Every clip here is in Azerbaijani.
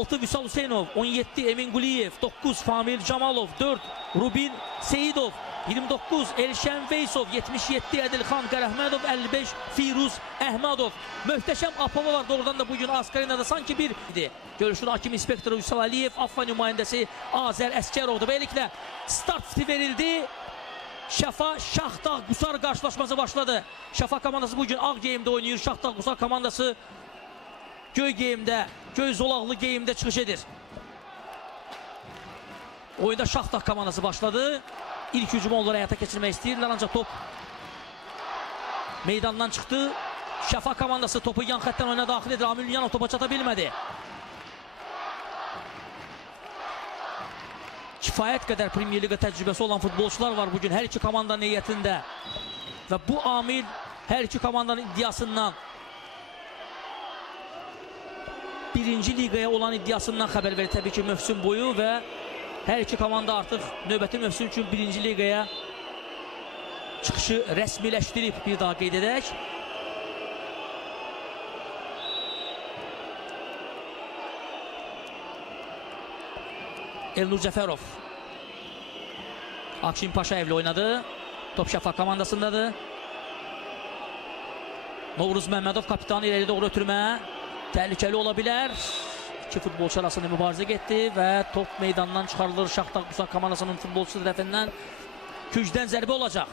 6 Vüsal Hüseynov, 17 Emin Quliyev, 9 Famil Camalov, 4 Rubin Seyidov, 29 Elşən Veysov, 77 Ədilxan Qərəhmədov, 55 Firuz Əhmədov. Möhtəşəm apava var doğrudan da bugün Askarinada sanki bir idi. Görüşün hakim inspektoru Vüsal Əliyev, AFFA nümayəndəsi Azər Əskərovdur. Beləliklə start fiti verildi. Şəfa Şaxdağ Qusar qarşılaşması başladı. Şəfa komandası bugün ağ geyimdə oynayır. Şaxdağ Qusar komandası göy geyimdə, göy zolaqlı geyimdə çıxış edir. Oyunda Şaxdağ komandası başladı. İlk hücumu onları həyata keçirmək istəyirlər, ancaq top meydandan çıxdı. Şəfa komandası topu yan xəttdən oyuna daxil edir. Amil Ünyanov topa çata bilmədi. Kifayət qədər Premyer Liqa təcrübəsi olan futbolçular var bugün hər iki komandanın heyətində. Və bu amil hər iki komandanın iddiasından, birinci liqaya olan iddiasından xəbər verir təbii ki mövsüm boyu və hər iki komanda artıq növbəti mövsüm üçün birinci liqaya çıxışı rəsmiləşdirib. Bir daha qeyd edək. Elnur Cəfərov Akşin Paşayevlə oynadı. Top Şəfa komandasındadır. Novruz Məmmədov kapitanı ileri doğru ötürmə. Təhlükəli ola bilər. İki futbolçu arasında mübarizə getdi və top meydandan çıxarılır. Şaxdağ Qusar komandasının futbolçusu tərəfindən küncdən zərbə olacaq.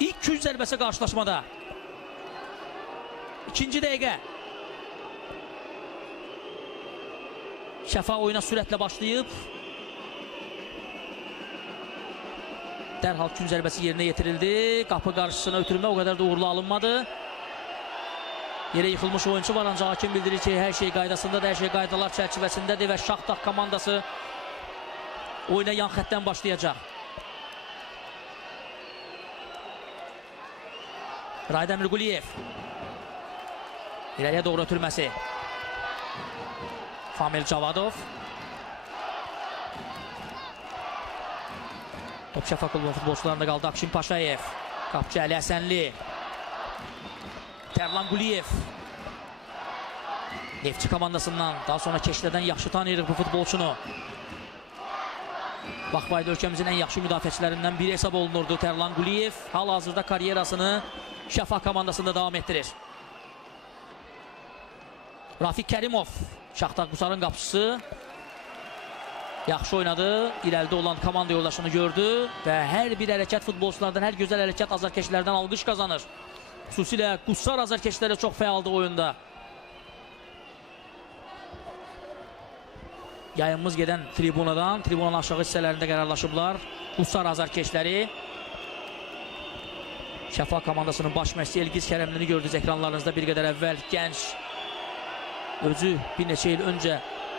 İlk künc zərbəsi qarşılaşmada. İkinci dəqiqə. Şəfa oyuna sürətlə başlayıb. Dərhal künc zərbəsi yerinə yetirildi. Qapı qarşısına ötürmə o qədər də uğurlu alınmadı. Yerə yıxılmış oyuncu var, ancaq hakim bildirir ki, hər şey qaydasındadır, hər şey qaydalar çərçivəsindədir və Şaxdağ komandası oyuna yan xəttdən başlayacaq. Raydəmir Quliyev İləriyə doğru ötürməsi. Famil Cavadov. Top Şəfa klubunun futbolçularında qaldı. Akşin Paşayev, qapıcı Əli Həsənli, Tərlan Quliyev. Neftçi komandasından daha sonra Keşlədən yaxşı tanıyırıq bu futbolçunu. Vaxtbayda ölkəmizin ən yaxşı müdafiəçilərindən biri hesab olunurdu Tərlan Quliyev. Hal-hazırda karyerasını Şəfa komandasında davam etdirir. Rafiq Kərimov, Şaxdağ Qusarın qapıçısı. Yaxşı oynadı, irəlidə olan komanda yoldaşını gördü və hər bir hərəkət futbolçulardan, hər gözəl hərəkət azarkeşlərdən alqış qazanır. Xüsusilə Qusar azarkeşləri çox fəaldır oyunda. Yayınımız gedən tribunadan, tribunanın aşağı hissələrində qərarlaşıblar. Qusar azarkeşləri. Şəfa komandasının baş məşqçisi Elgiz Kərəmlini gördünüz ekranlarınızda bir qədər əvvəl. Gənc, özü bir neçə il öncə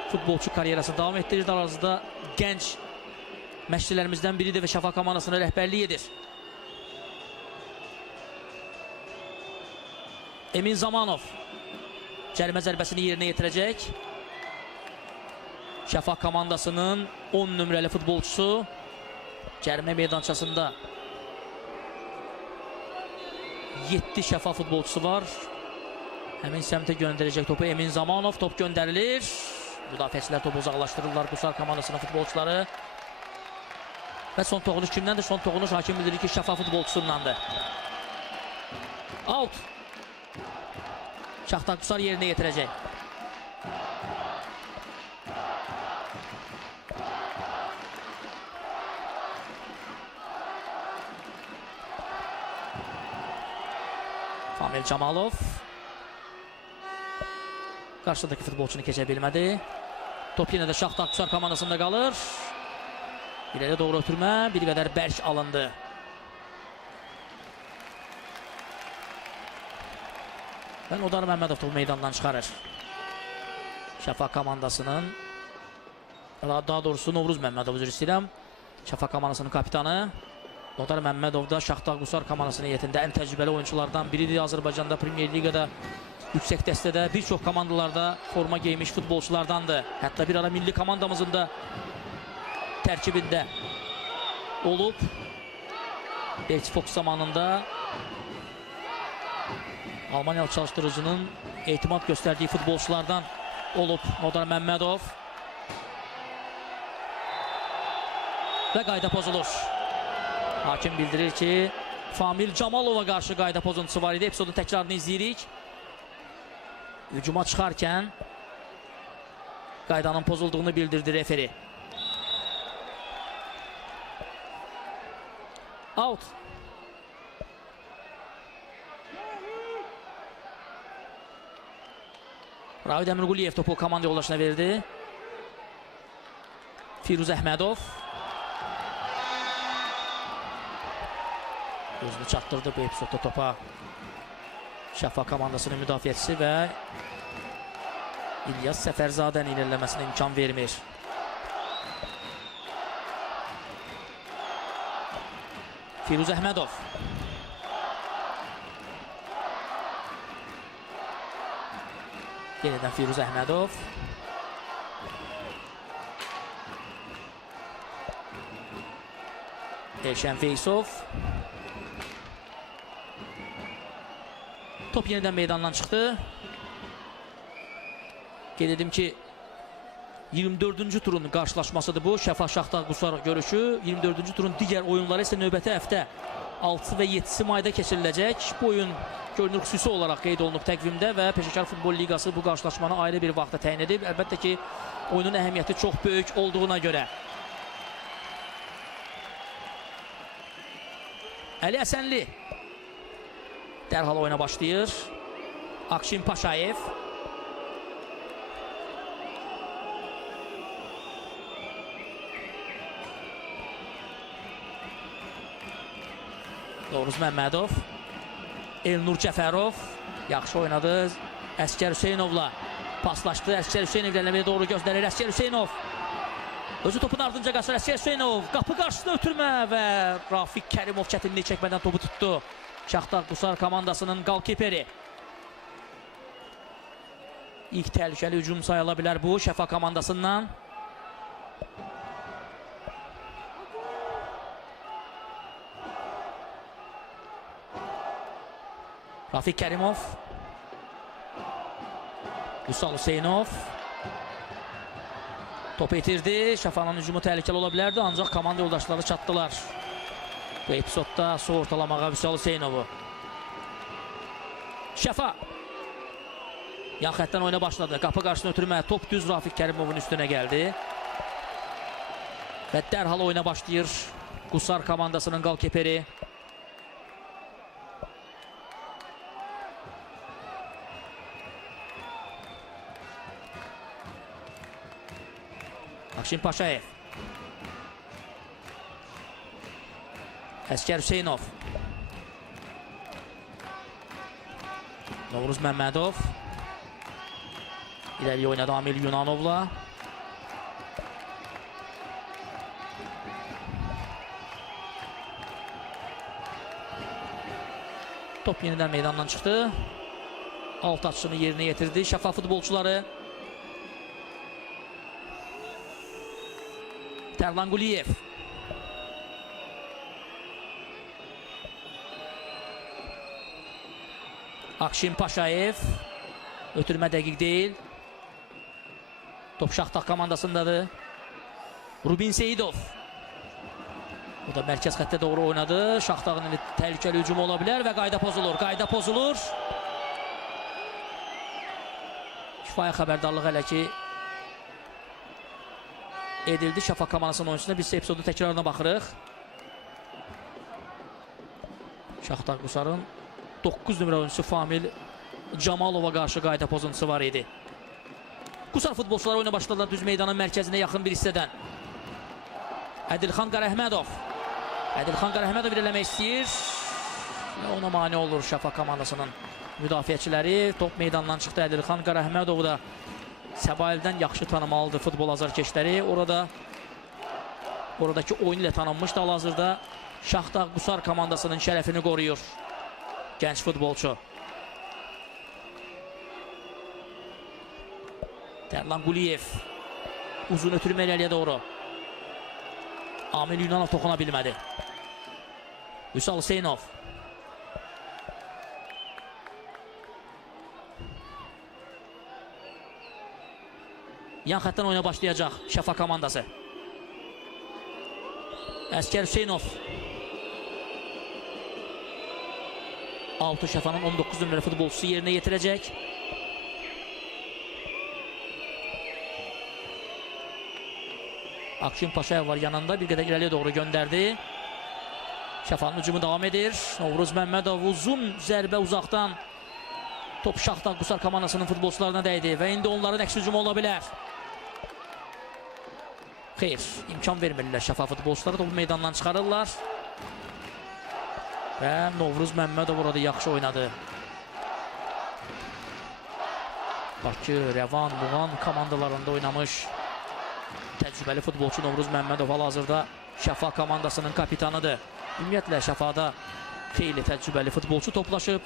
futbolçu karyerası davam etdirir. Arazında gənc məşqçilərimizdən biridir və Şəfa komandasına rəhbərlik edir. Emin Zamanov cərimə zərbəsini yerinə yetirəcək. Şəfa komandasının 10 nömrəli futbolçusu cərimə meydançasında 7 Şəfa futbolçusu var. Həmin səmtə göndərəcək topu Emin Zamanov. Top göndərilir. Müdafiəçilər topu uzaqlaşdırırlar Qusar komandasının futbolçuları. Və son toxunuş kimdəndir? Son toxunuş hakim bildirir ki, Şəfa futbolçusundandır. Out. Şaxdağ Qusar yerinə yetirəcək. Famil Camalov qarşıdakı futbolçunu keçə bilmədi. Top yenə də Şaxdağ Qusar komandasında qalır. İləri doğru ötürmə, bir qədər bərk alındı. Və Nodar Məmmədov topu meydandan çıxarır. Şəfa komandasının, daha doğrusu Novruz Məmmədov, üzr istəyirəm. Şəfa komandasının kapitanı. Nodar Məmmədov da Şaxdağ Qusar komandasının heyətində ən təcrübəli oyunculardan biridir. Azərbaycanda Premyer Liqada, yüksək dəstədə bir çox komandalarda forma geymiş futbolçulardandır. Hətta bir ara milli komandamızın da tərkibində olub. Belçik Fox zamanında Almaniyalı çalışdırıcının etimad göstərdiyi futbolçulardan olub Nodar Məmmədov. Və qayda pozulur. Hakim bildirir ki, Famil Camalova qarşı qayda pozuntusu var idi. Episodun təkrarını izləyirik. Hücuma çıxarkən qaydanın pozulduğunu bildirdi referi. Out. Ravi Dəmirquliyev topu komanda yoldaşına verdi. Firuz Əhmədov. Gözünü çatdırdı bu epizodda topa Şəfa komandasının müdafiəçisi və İlyas Səfərzadənin ilerləməsinə imkan vermir. Firuz Əhmədov. Yenidən Firuz Əhmədov. Elşən Veysov. Top yenidən meydandan çıxdı. Qeyd edim ki, 24-cü turun qarşılaşmasıdır bu. Şəfa Şaxtar Qusar görüşü. 24-cü turun digər oyunları isə növbəti həftə 6 və 7 mayda keçiriləcək. Bu oyun görünür xüsusi olaraq qeyd olunub təqvimdə və Peşəkar Futbol Liqası bu qarşılaşmanı ayrı bir vaxtda təyin edib. Əlbəttə ki, oyunun əhəmiyyəti çox böyük olduğuna görə. Əli Əsənli dərhal oyuna başlayır. Akşin Paşayev. Doğruz Məmmədov. Elnur Cəfərov. Yaxşı oynadı. Əskər Hüseynovla paslaşdı. Əskər Hüseynov ilerləməyə doğru gözlərir. Əskər Hüseynov. Özü topun ardınca qaçır. Əskər Hüseynov. Qapı qarşısında ötürmə və Rafiq Kərimov çətinlik çəkmədən topu tutdu. Şaxtar Qusar komandasının qalkiperi. İlk təhlükəli hücum sayıla bilər bu Şəfa komandasından. Rafiq Kərimov. Vüsal Hüseynov. Topu itirdi. Şəfanın hücumu təhlükəli ola bilərdi, ancaq komanda yoldaşları çatdılar. Bu epizodda su ortalamağa Vüsal Hüseynovu. Şəfa. Yan xətdən oyuna başladı. Qapı qarşısına ötürmə. Top düz Rafiq Kərimovun üstünə gəldi. Və dərhal oyuna başlayır Qusar komandasının qalkiperi. Akşin Paşayev. Əskər Hüseynov. Novruz Məmmədov. İləriyə oynadı Amil Yunanovla. Top yenidən meydandan çıxdı. Alt açısını yerinə yetirdi Şəfa futbolçuları. Tərlan Quliyev. Akşin Paşayev. Ötürmə dəqiq deyil. Top Şaxtar komandasındadır. Rubin Seyidov. O da mərkəz xəttə doğru oynadı. Şaxtarın təhlükəli hücumu ola bilər və qayda pozulur. Qayda pozulur. Kifayə xəbərdarlıq hələ ki edildi Şəfa komandasının oyuncusuna. Biz epizodun təkrarına baxırıq. Şaxtar Qusarın 9 nömrə oyuncusu Famil Camalova qarşı qayda pozuntusu var idi. Qusar futbolçuları oyuna başladılar düz meydanın mərkəzinə yaxın bir hissədən. Ədilxan Qarəhmədov. Ədilxan Qarəhmədov irələmək istəyir. Ona mane olur Şəfa komandasının müdafiəçiləri. Top meydandan çıxdı. Ədilxan Qarəhmədov da Səbaildən yaxşı tanımalıdır futbol azarkeşləri. Oradakı oyun ilə tanınmışdı. Hal-hazırda Şaxtar Qusar komandasının şərəfini qoruyur gənc futbolçu. Tərlan Quliyev. Uzun ötürmə irəliyə doğru. Amil Yunanov toxuna bilmədi. Vüsal Hüseynov. Yan xətdən oyuna başlayacaq Şəfa komandası. Əskər Hüseynov. 6 Şəfanın 19 nömrəli futbolçusu yerinə yetirəcək. Akşin Paşayev var yanında, bir qədər irəliyə doğru göndərdi. Şəfanın hücumu davam edir. Novruz Məmmədov uzun zərbə uzaqdan. Top Şaxtar Qusar komandasının futbolçularına dəydi və indi onların əks hücumu ola bilər. Xeyr, imkan vermirlər Şəfa futbolçuları, topu meydandan çıxarırlar. Və Novruz Məmmədov orada yaxşı oynadı. Bakı, Rəvan, Muğan komandalarında oynamış təcrübəli futbolçu Novruz Məmmədov hal-hazırda Şəfa komandasının kapitanıdır. Ümumiyyətlə Şəfada xeyli təcrübəli futbolçu toplaşıb.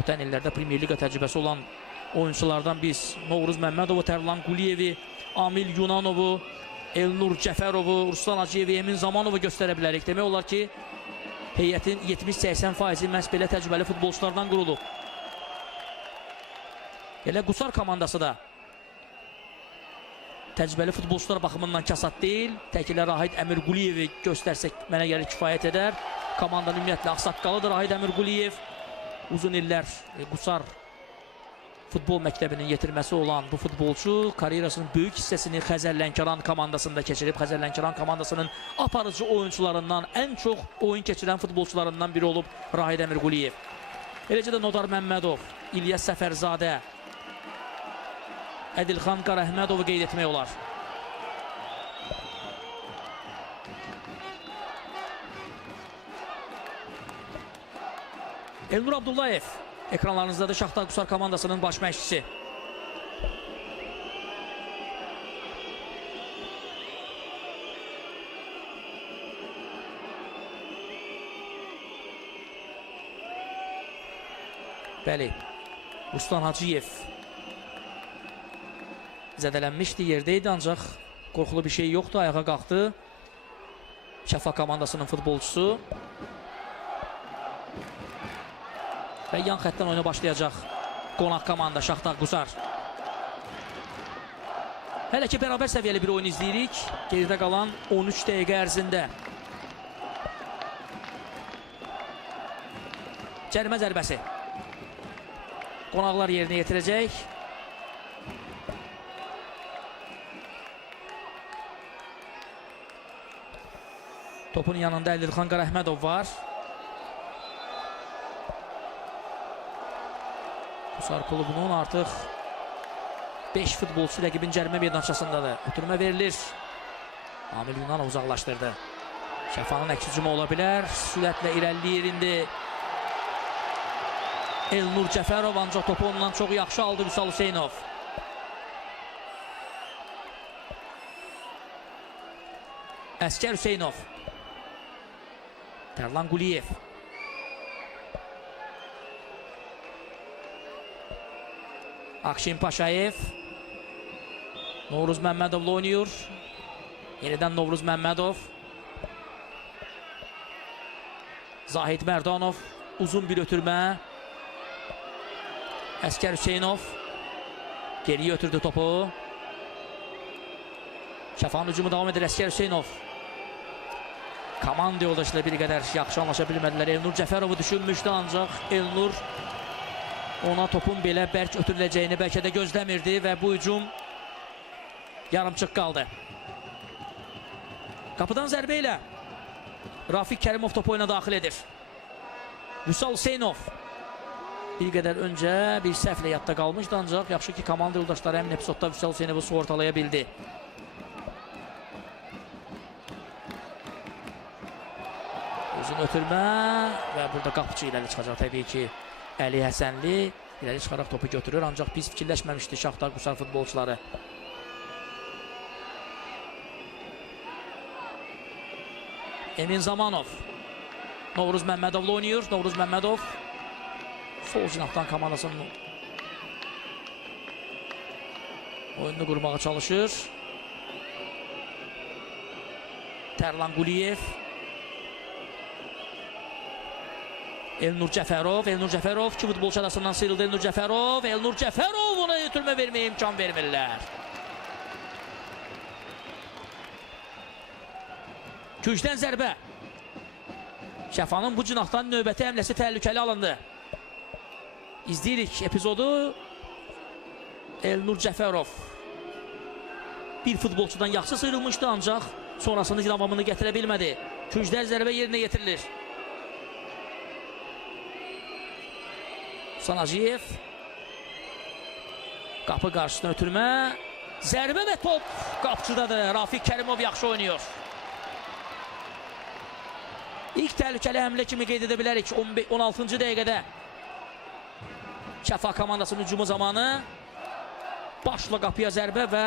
Ötən illərdə Premier Liga təcrübəsi olan oyunculardan biz Novruz Məmmədovu, Tərlan Quliyevi, Amil Yunanovu, Elnur Cəfərovu, Ruslan Hacıyevi, Emin Zamanovu göstərə bilərik. Demək olar ki, heyətin 70-80% məhz belə təcrübəli futbolçulardan qurulub. Elə Qusar komandası da təcrübəli futbolçular baxımından kasad deyil. Təkilə Rahid Əmirquliyevi göstərsək mənə gəlir kifayət edər. Komandanın ümumiyyətlə ağsaqqalıdır Rahid Əmirquliyev. Uzun illər Qusar futbol məktəbinin yetirməsi olan bu futbolçu karyerasının böyük hissəsini Xəzər Lənkəran komandasında keçirib. Xəzər Lənkəran komandasının aparıcı oyuncularından, ən çox oyun keçirən futbolçularından biri olub Rahid Əmirquliyev. Eləcə də Nodar Məmmədov, İlyas Səfərzadə, Ədilxan Qarahmədovu qeyd etmək olar. Elnur Abdullayev ekranlarınızdadır, Şaxtar Qusar komandasının baş məşqçisi. Bəli, Ruslan Hacıyev zədələnmişdi, yerdəydi, ancaq qorxulu bir şey yoxdur, ayağa qalxdı. Şəfa komandasının futbolçusu. Və yan xətdən oyuna başlayacaq qonaq komanda Şaxtar Qusar. Hələ ki bərabər səviyyəli bir oyun izləyirik. Geridə qalan 13 dəqiqə ərzində. Cərimə zərbəsi. Qonaqlar yerinə yetirəcək. Topun yanında Ədilxan Qarahmədov var. Qusar klubunun artıq 5 futbolçu rəqibin cərimə meydançasındadır. Ötürmə verilir. Amil Yunanov uzaqlaşdırdı. Şəfanın əks hücumu ola bilər. Sürətlə irəliləyir indi Elnur Cəfərov, ancaq topu ondan çox yaxşı aldı Vüsal Hüseynov. Əskər Hüseynov. Tərlan Quliyev. Akşin Paşayev. Novruz Məmmədovla oynayır. Yenidən Novruz Məmmədov. Zahid Mərdanov. Uzun bir ötürmə. Əskər Hüseynov. Geriyə ötürdü topu. Şəfanın hücumu davam edir. Əskər Hüseynov. Komanda yoldaşıyla bir qədər yaxşı anlaşa bilmədilər. Elnur Cəfərovu düşünmüşdü, ancaq Elnur ona topun belə bərk ötürüləcəyini bəlkə də gözləmirdi və bu hücum yarımçıq qaldı. Qapıdan zərbə ilə Rafiq Kərimov topu oyuna daxil edir. Vüsal Hüseynov bir qədər öncə bir səhvlə yadda qalmışdı, ancaq yaxşı ki komanda yoldaşları həmin epizodda Vüsal Hüseynovu sığortalaya bildi. Uzun ötürmə və burada qapıcı iləri çıxacaq təbii ki Əli Həsənli. İləri çıxaraq topu götürür, ancaq pis fikirləşməmişdi Şaxtar Qusar futbolçuları. Emin Zamanov. Novruz Məmmədovla oynayır. Novruz Məmmədov sol cinahdan komandasının oyununu qurmağa çalışır. Tərlan Quliyev. Elnur Cəfərov. Elnur Cəfərov iki futbolçu arasından sıyrıldı. Elnur Cəfərov. Elnur Cəfərov ona ötürmə verməyə imkan vermirlər. Küncdən zərbə. Şəfanın bu cinahdan növbəti həmləsi təhlükəli alındı. İzləyirik epizodu. Elnur Cəfərov bir futbolçudan yaxşı sıyrılmışdı, ancaq sonrasında davamını gətirə bilmədi. Küncdən zərbə yerinə yetirilir. Sanajiyev. Qapı qarşısına ötürmə. Zərbə və top qapçıdadır. Rafiq Kərimov yaxşı oynuyor. İlk təhlükəli həmlə kimi qeyd edə bilərik 16-cı dəqiqədə. Şəfa komandasının hücumu zamanı. Başla qapıya zərbə və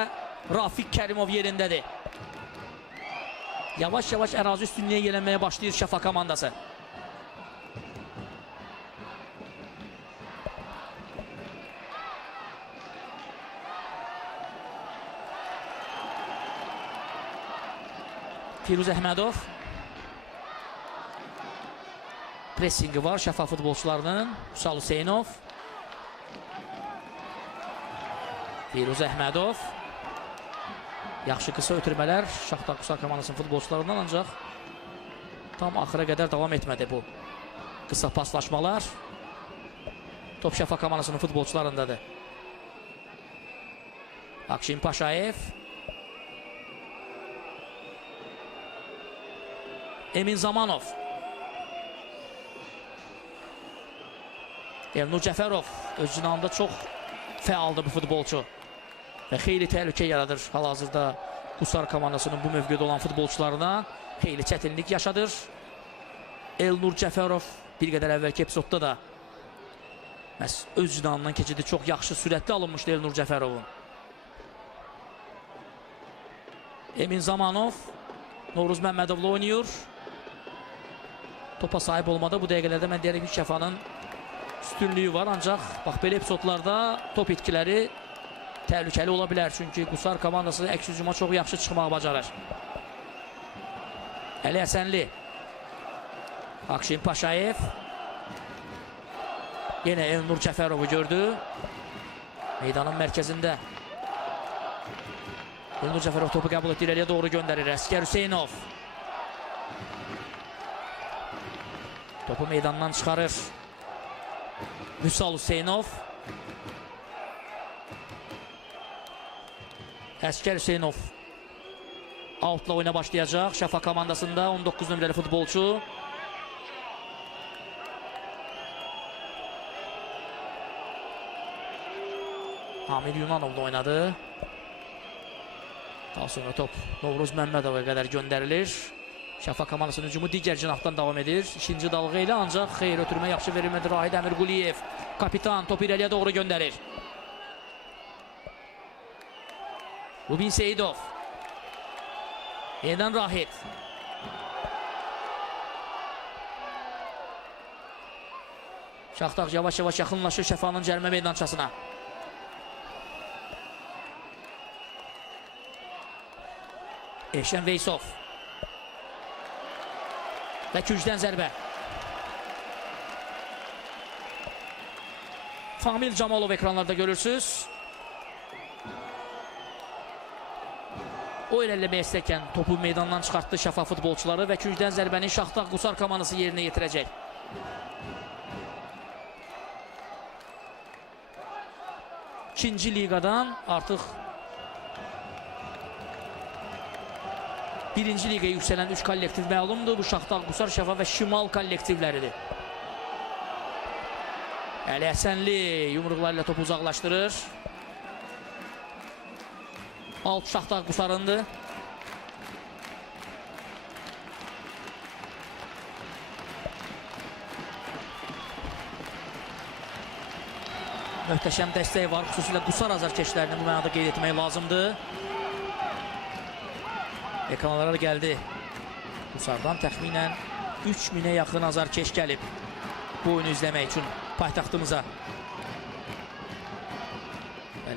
Rafiq Kərimov yerindədir. Yavaş-yavaş ərazi üstünlüyə yelənməyə başlayır Şəfa komandası. Firuz Əhmədov. Pressingi var Şəfa futbolçularının. Vüsal Hüseynov. Firuz Əhmədov. Yaxşı qısa ötürmələr Şaxtar Qusar komandasının futbolçularından, ancaq tam axıra qədər davam etmədi bu qısa paslaşmalar. Top Şəfa komandasının futbolçularındadır. Akşin Paşayev. Emin Zamanov. Elnur Cəfərov öz cinahında çox fəaldır bu futbolçu və xeyli təhlükə yaradır hal-hazırda Qusar komandasının bu mövqedə olan futbolçularına. Xeyli çətinlik yaşadır Elnur Cəfərov. Bir qədər əvvəlki epizodda da öz cinahından keçidi çox yaxşı sürətli alınmışdı Elnur Cəfərovun. Emin Zamanov Novruz Məmmədovla oynayır. Topa sahib olmada bu dəqiqələrdə mən deyərək ki, Şəfanın üstünlüyü var, ancaq bax belə epizodlarda top itkiləri təhlükəli ola bilər. Çünki Qusar komandası əks hücuma çox yaxşı çıxmağı bacarır. Əli Həsənli. Akşin Paşayev. Yenə Elnur Cəfərovu gördü. Meydanın mərkəzində. Elnur Cəfərov topu qəbul etdi, irəliyə doğru göndərir. Əskər Hüseynov. Topu meydandan çıxarır Vüsal Hüseynov. Əskər Hüseynov outla oyuna başlayacaq Şəfa komandasında 19 nömrəli futbolçu. Amir Yunanovla oynadı. Daha sonra top Novruz Məmmədova qədər göndərilir. Şəfa komandasının hücumu digər cinahdan davam edir. İkinci dalğa ilə, ancaq xeyr ötürmə yaxşı verilmədi. Rahid Əmirquliyev, kapitan, topu irəliyə doğru göndərir. Rubin Seyidov. Yeniden Rahid. Şaxtar yavaş-yavaş yaxınlaşır Şəfanın cərimə meydançasına. Eşən Veysov. Və küncdən zərbə. Famil Camalov ekranlarda görürsünüz. O irəliləməyə istəkən topu meydandan çıxartdı Şəfa futbolçuları və küncdən zərbəni Şaxtar Qusar komandası yerinə yetirəcək. İkinci liqadan artıq birinci liqaya yüksələn 3 kollektiv məlumdur. Bu Şaxtar Qusar, Şəfa və Şimal kollektivləridir. Əli Həsənli yumruqlarıyla topu uzaqlaşdırır. Alt Şaxtar Qusarındır. Möhtəşəm dəstək var. Xüsusilə Qusar azarkeşlərini bu mənada qeyd etmək lazımdır. Ekranlara gəldi. Qusardan təxminən 3000-ə yaxın azarkeş gəlib bu oyunu izləmək üçün paytaxtımıza.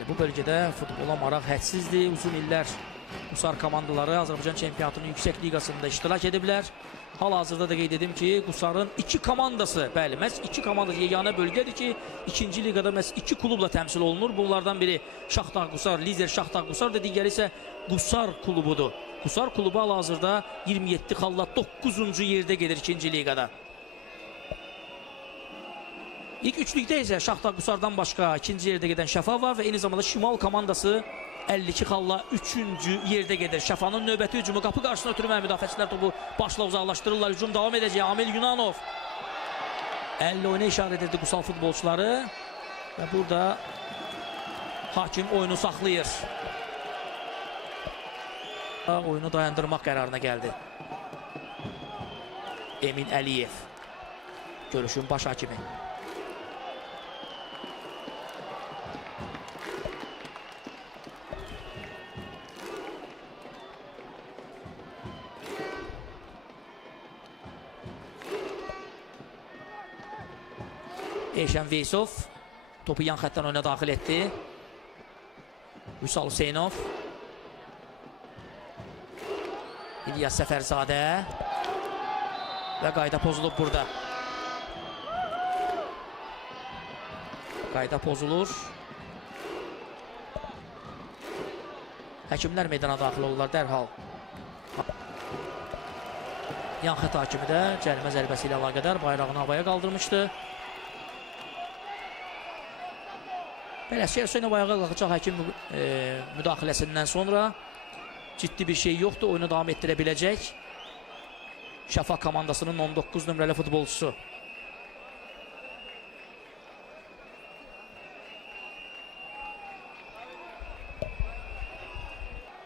Bu bölgədə futbola maraq hədsizdir. Uzun illər Qusar komandaları Azərbaycan çempionatının yüksək liqasında iştirak ediblər. Hal-hazırda da qeyd edim ki, Qusarın 2 komandası, bəli, məhz 2 komandası yeganə bölgədir ki, ikinci liqada məhz 2 klubla təmsil olunur. Bunlardan biri Şaxtar Qusar, lider Şaxtar Qusar da digəri isə Qusar klubudur. Qusar klubu hal-hazırda 27 xalla 9-cu yerdə gedir 2-ci liqada. İlk üçlükdə isə Şaxtar Qusardan başqa 2-ci yerdə gedən Şəfa var və eyni zamanda Şimal komandası 52 xalla 3-cü yerdə gedir. Şəfanın növbəti hücumu qapı qarşısına ötürmə, müdafiəçilər topu başla uzaqlaşdırırlar. Hücum davam edəcək. Amil Yunanov 50 oyuna işarət edirdi Qusal futbolçuları və burada hakim oyunu saxlayır. Oyunu dayandırmaq qərarına gəldi Emin Əliyev, görüşün baş hakimi. Eşən Veysov topu yan xətdən oyuna daxil etdi. Vüsal Hüseynov, İlyas Səfərzadə və qayda pozulub burada. Qayda pozulur. Həkimlər meydana daxil olurlar dərhal. Yan xət hakimi də cərimə zərbəsi ilə əlaqədar bayrağını havaya qaldırmışdı. Bələşər Hüseynov ayağa qalxacaq həkim müdaxiləsindən sonra. Ciddi bir şey yoxdur, oyunu davam etdirə biləcək Şəfa komandasının 19 nömrəli futbolçusu.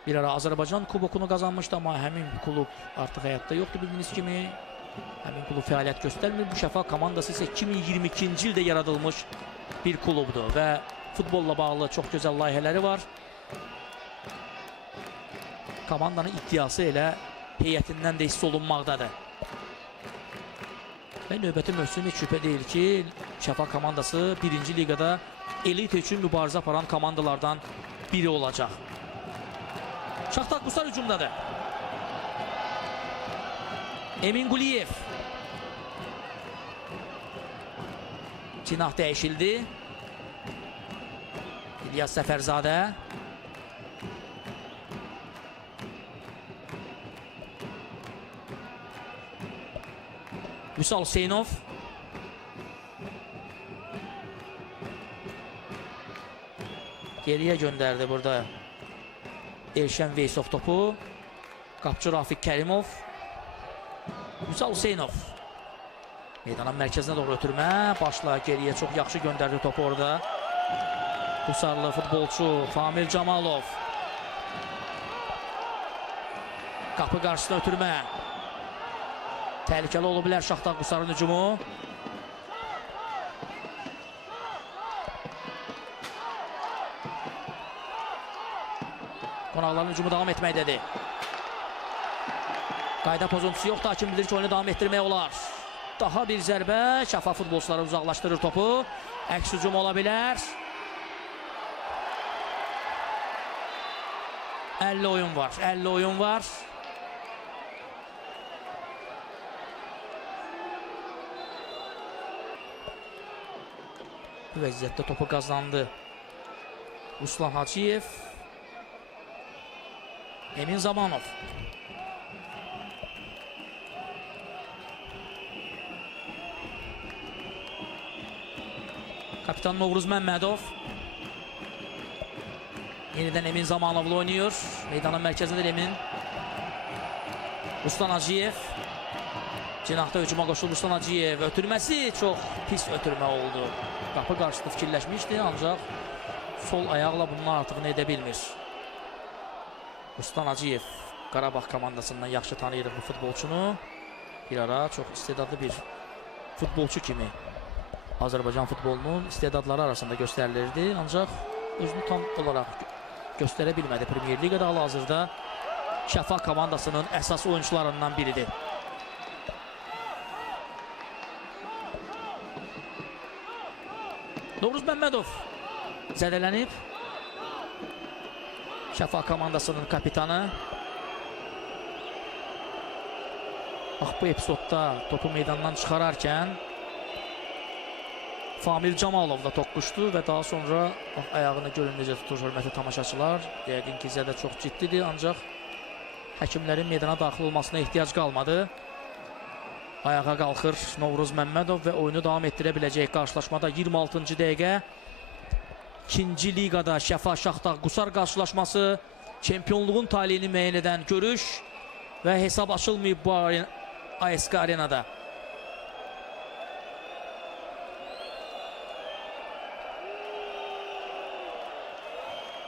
Bir ara Azərbaycan kubokunu qazanmışdı, amma həmin klub artıq həyatda yoxdur bildiyiniz kimi. Həmin klub fəaliyyət göstərmir. Bu Şəfa komandası isə 2022-ci ildə yaradılmış bir klubdur və futbolla bağlı çox gözəl layihələri var. Komandanın iddiası elə heyətindən də hiss olunmaqdadır. Və növbəti mövsüm heç şübhə deyil ki, Şəfa komandası 1-ci liqada elit üçün mübarizə aparan komandalardan biri olacaq. Şaxtar Qusar hücumdadır. Emin Quliyev. Cinah dəyişildi. İlyas Səfərzadə. Vüsal Hüseynov. Geriyə göndərdi burada Elşən Veysov topu. Qapçı Rafiq Kərimov. Vüsal Hüseynov. Meydanın mərkəzinə doğru ötürmə. Başla geriyə çox yaxşı göndərdi topu orada. Qusarlı futbolçu Famil Camalov. Qapı qarşısına ötürmə. Təhlükəli ola bilər Şaxtar Qusarın hücumu. Qonaqların hücumu davam etməkdədir. Qayda pozuntusu yoxdur. Hakim bilir ki, oyunu davam etdirmək olar. Daha bir zərbə. Şəfa futbolçuları uzaqlaşdırır topu. Əks hücum ola bilər. 50 oyun var. 50 oyun var. Bu vəziyyətdə topu qazandı Ruslan Hacıyev. Emin Zamanov. Kapitan Novruz Məmmədov. Yenidən Emin Zamanovla oynuyor. Meydanın mərkəzində Emin. Ruslan Hacıyev. Cinahda hücuma qoşuldu Ruslan Hacıyev. Ötürməsi çox pis ötürmə oldu. Qapı qarşısında fikirləşmişdi, ancaq sol ayaqla bundan artığını edə bilmir. Ruslan Hacıyev Qarabağ komandasından yaxşı tanıyırıq bu futbolçunu. Bir ara çox istedadlı bir futbolçu kimi Azərbaycan futbolunun istedadları arasında göstərilirdi, ancaq özünü tam olaraq göstərə bilmədi. Premier Liqada hal-hazırda Şəfa komandasının əsas oyuncularından biridir. Novruz Məmmədov zədələnib. Şəfa komandasının kapitanı. Bax, bu epizodda topu meydandan çıxararkən Famil Camalov da toqquşdu və daha sonra ayağını görün necə tutur hörmətli tamaşaçılar. Yəqin ki, zədə çox ciddidir, ancaq həkimlərin meydana daxil olmasına ehtiyac qalmadı. Ayağa qalxır Novruz Məmmədov və oyunu davam etdirə biləcək qarşılaşmada 26-cı dəqiqə. İkinci liqada Şəfa Şaxtaq Qusar qarşılaşması, çempionluğun taleyini müəyyən edən görüş və hesab açılmayıb bu ASK Arenada.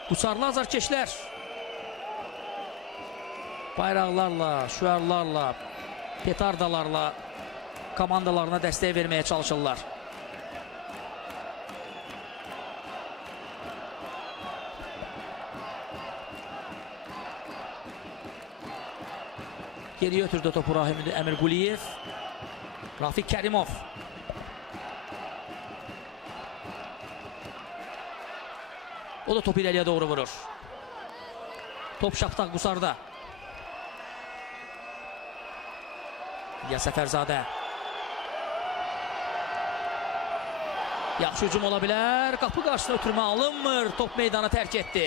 Qusarlı azarkeşlər bayraqlarla, şüarlarla, petardalarla komandalarına dəstək verməyə çalışırlar. Geriyə ötürdü topu Rahim Əmirquliyev. Rafiq Kərimov. O da topu irəliyə doğru vurur. Top Şaxtaq Qusarda. İlyas Səfərzadə. Yaxşı hücum ola bilər. Qapı qarşısına ötürmə alınmır. Top meydanı tərk etdi.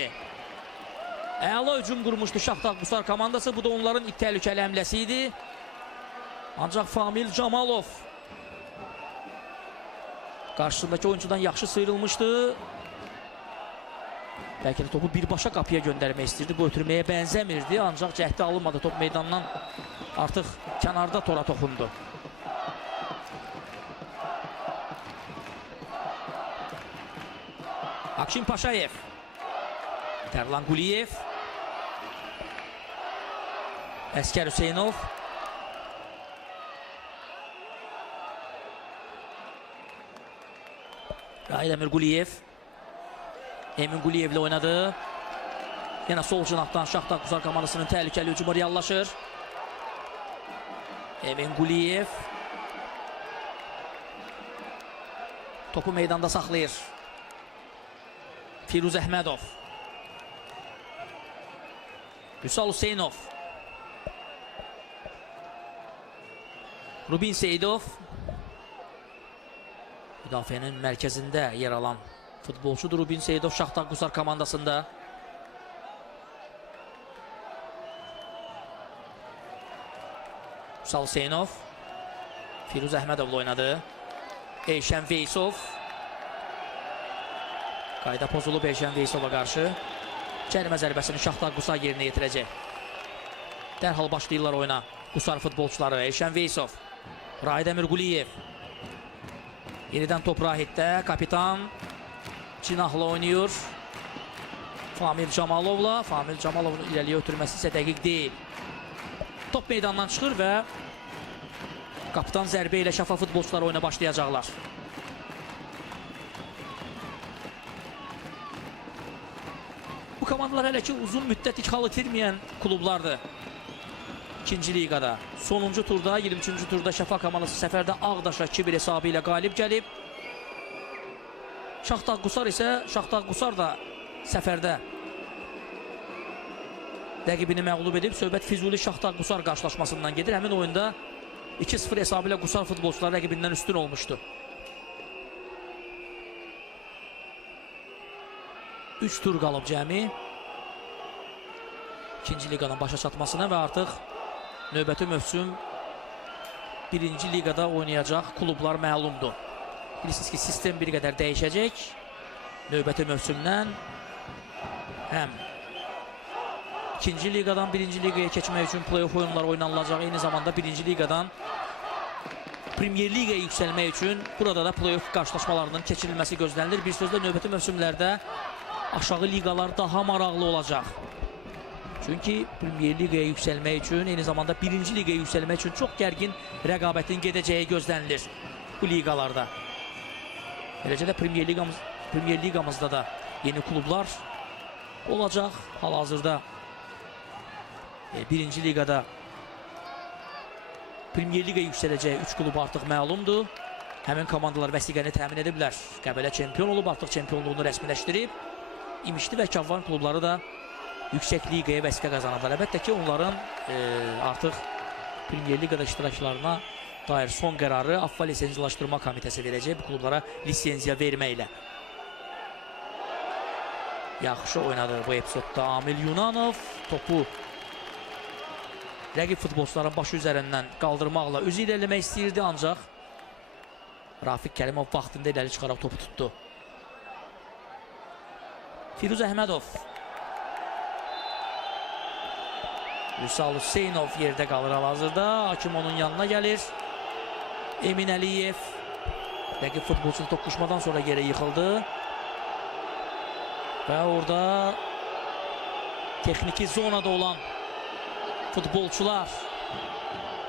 Əla hücum qurmuşdu Şaxtaq Qusar komandası. Bu da onların ilk təhlükəli həmləsi idi. Ancaq Famil Camalov qarşısındakı oyuncudan yaxşı sıyrılmışdı. Bəlkə də topu birbaşa qapıya göndərmək istirdi. Bu ötürməyə bənzəmirdi. Ancaq cəhdi alınmadı. Top meydandan artıq kənarda tora toxundu. Akşin Paşayev. Tərlan Quliyev. Əskər Hüseynov. Rahid Əmirquliyev. Emin Quliyevlə oynadı. Yenə sol cinahdan Şaxtaq Qusar komandasının təhlükəli hücumu reallaşır. Emin Quliyev. Topu meydanda saxlayır. Firuz Əhmədov. Vüsal Hüseynov. Rubin Seyidov. Müdafiənin mərkəzində yer alan futbolçudur Rubin Seyidov Şaxtaq Qusar komandasında. Vüsal Hüseynov. Firuz Əhmədovla oynadı. Eyşən Veysov. Qayda pozulub Eyşən Veysova qarşı. Cərimə zərbəsini Şaxtaq Qusar yerinə yetirəcək. Dərhal başlayırlar oyuna Qusar futbolçuları. Eyşən Veysov. Rahid Əmirquliyev. Yenidən top Rahiddə. Kapitan cinahla oynayır. Famil Camalovla. Famil Camalovun irəliyə ötürməsi isə dəqiq deyil. Top meydandan çıxır və kapitan zərbə ilə Şəfa futbolçuları oyuna başlayacaqlar. Bu komandalar hələ ki uzun müddət xal itirməyən klublardır. İkinci liqada. Sonuncu turda, 23-cü turda Şəfa komandası səfərdə Ağdaşa 2-1 hesabı ilə qalib gəlib. Şaxtaq Qusar isə, Şaxtaq Qusar da səfərdə rəqibini məğlub edib. Söhbət Füzuli Şaxtaq Qusar qarşılaşmasından gedir. Həmin oyunda 2-0 hesabı ilə Qusar futbolçuları rəqibindən üstün olmuşdu. 3 tur qalıb cəmi. İkinci liqanın başa çatmasına və artıq növbəti mövsüm birinci liqada oynayacaq klublar məlumdur. Bilirsiniz ki, sistem bir qədər dəyişəcək. Növbəti mövsümdən həm ikinci liqadan birinci liqaya keçmək üçün play-off oyunları oynanılacaq. Eyni zamanda birinci liqadan Premier Liqaya yüksəlmək üçün burada da play-off qarşılaşmalarının keçirilməsi gözlənilir. Bir sözlə növbəti mövsümlərdə aşağı liqalar daha maraqlı olacaq. Çünki Premier Liqaya yüksəlmək üçün, eyni zamanda birinci liqaya yüksəlmək üçün çox gərgin rəqabətin gedəcəyi gözlənilir bu liqalarda. Eləcə də Premier Liqamızda da yeni klublar olacaq. Hal-hazırda birinci liqada Premier Liqaya yüksələcəyi 3 klub artıq məlumdur. Həmin komandalar vəsiqəni təmin ediblər. Qəbələ çempion olub, artıq çempionluğunu rəsmiləşdirib. İmişli və Kavvan klubları da yüksək liqaya vəsiqə qazanırlar. Əlbəttə ki, onların artıq Premier Liqada iştiraklarına dair son qərarı AFFA lisenziyalaşdırma komitəsi verəcək bu klublara lisenziya verməklə. Yaxşı oynadı bu epizodda Amil Yunanov. Topu rəqib futbolçuların başı üzərindən qaldırmaqla özü irəliləmək istəyirdi, ancaq Rafiq Kərimov vaxtında irəli çıxaraq topu tutdu. Firuz Əhmədov. Vüsal Hüseynov yerdə qalır hal-hazırda. Hakim onun yanına gəlir. Emin Əliyev. Rəqib futbolçulu toqquşmadan sonra yerə yıxıldı. Və orada texniki zonada olan futbolçular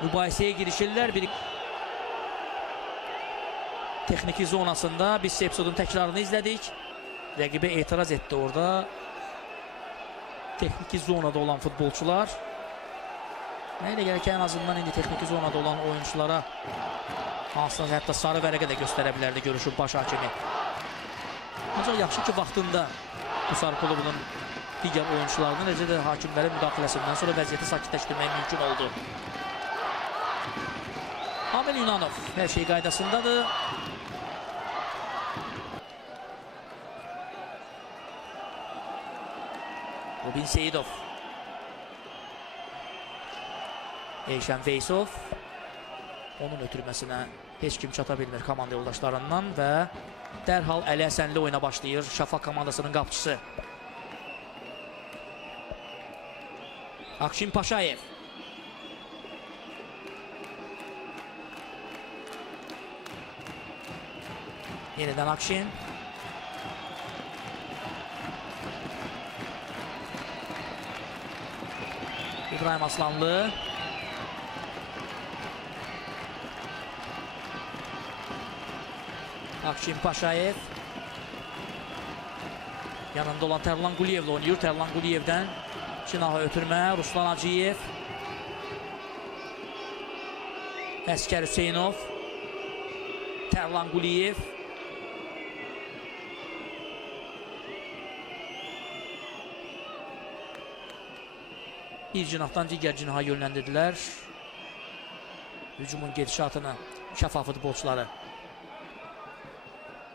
mübahisəyə girişirlər. Texniki zonasında biz episodun təkrarını izlədik. Rəqibə etiraz etdi orada. Texniki zonada olan futbolçular. Nə ilə gəlir ki, ən azından indi texniki zonada olan oyunculara hansılar hətta sarı vərəqə də göstərə bilərdi görüşün baş hakimi. Ancaq yaxşı ki, vaxtında bu sarı klubunun digər oyuncularının, necə də hakimlərin müdaxiləsindən sonra vəziyyəti sakitləşdirmək mümkün oldu. Amil Yunanov hər şey qaydasındadır. Rubin Seyidov. Elşən Veysov. Onun ötürməsinə heç kim çata bilmir komanda yoldaşlarından və dərhal Əli Həsənli oyuna başlayır Şafaq komandasının qapıçısı. Akşin Paşayev. Yenidən Akşin. İbrahim Aslanlı. Akşin Paşayev. Yanında olan Tərlan Quliyevlə oynayır. Tərlan Quliyevdən Cinaha ötürmə. Ruslan Hacıyev. Əskər Hüseynov. Tərlan Quliyev. Bir cinahdan digər cinaha yönləndirdilər. Hücumun gedişatını Şafaq futbolçuları.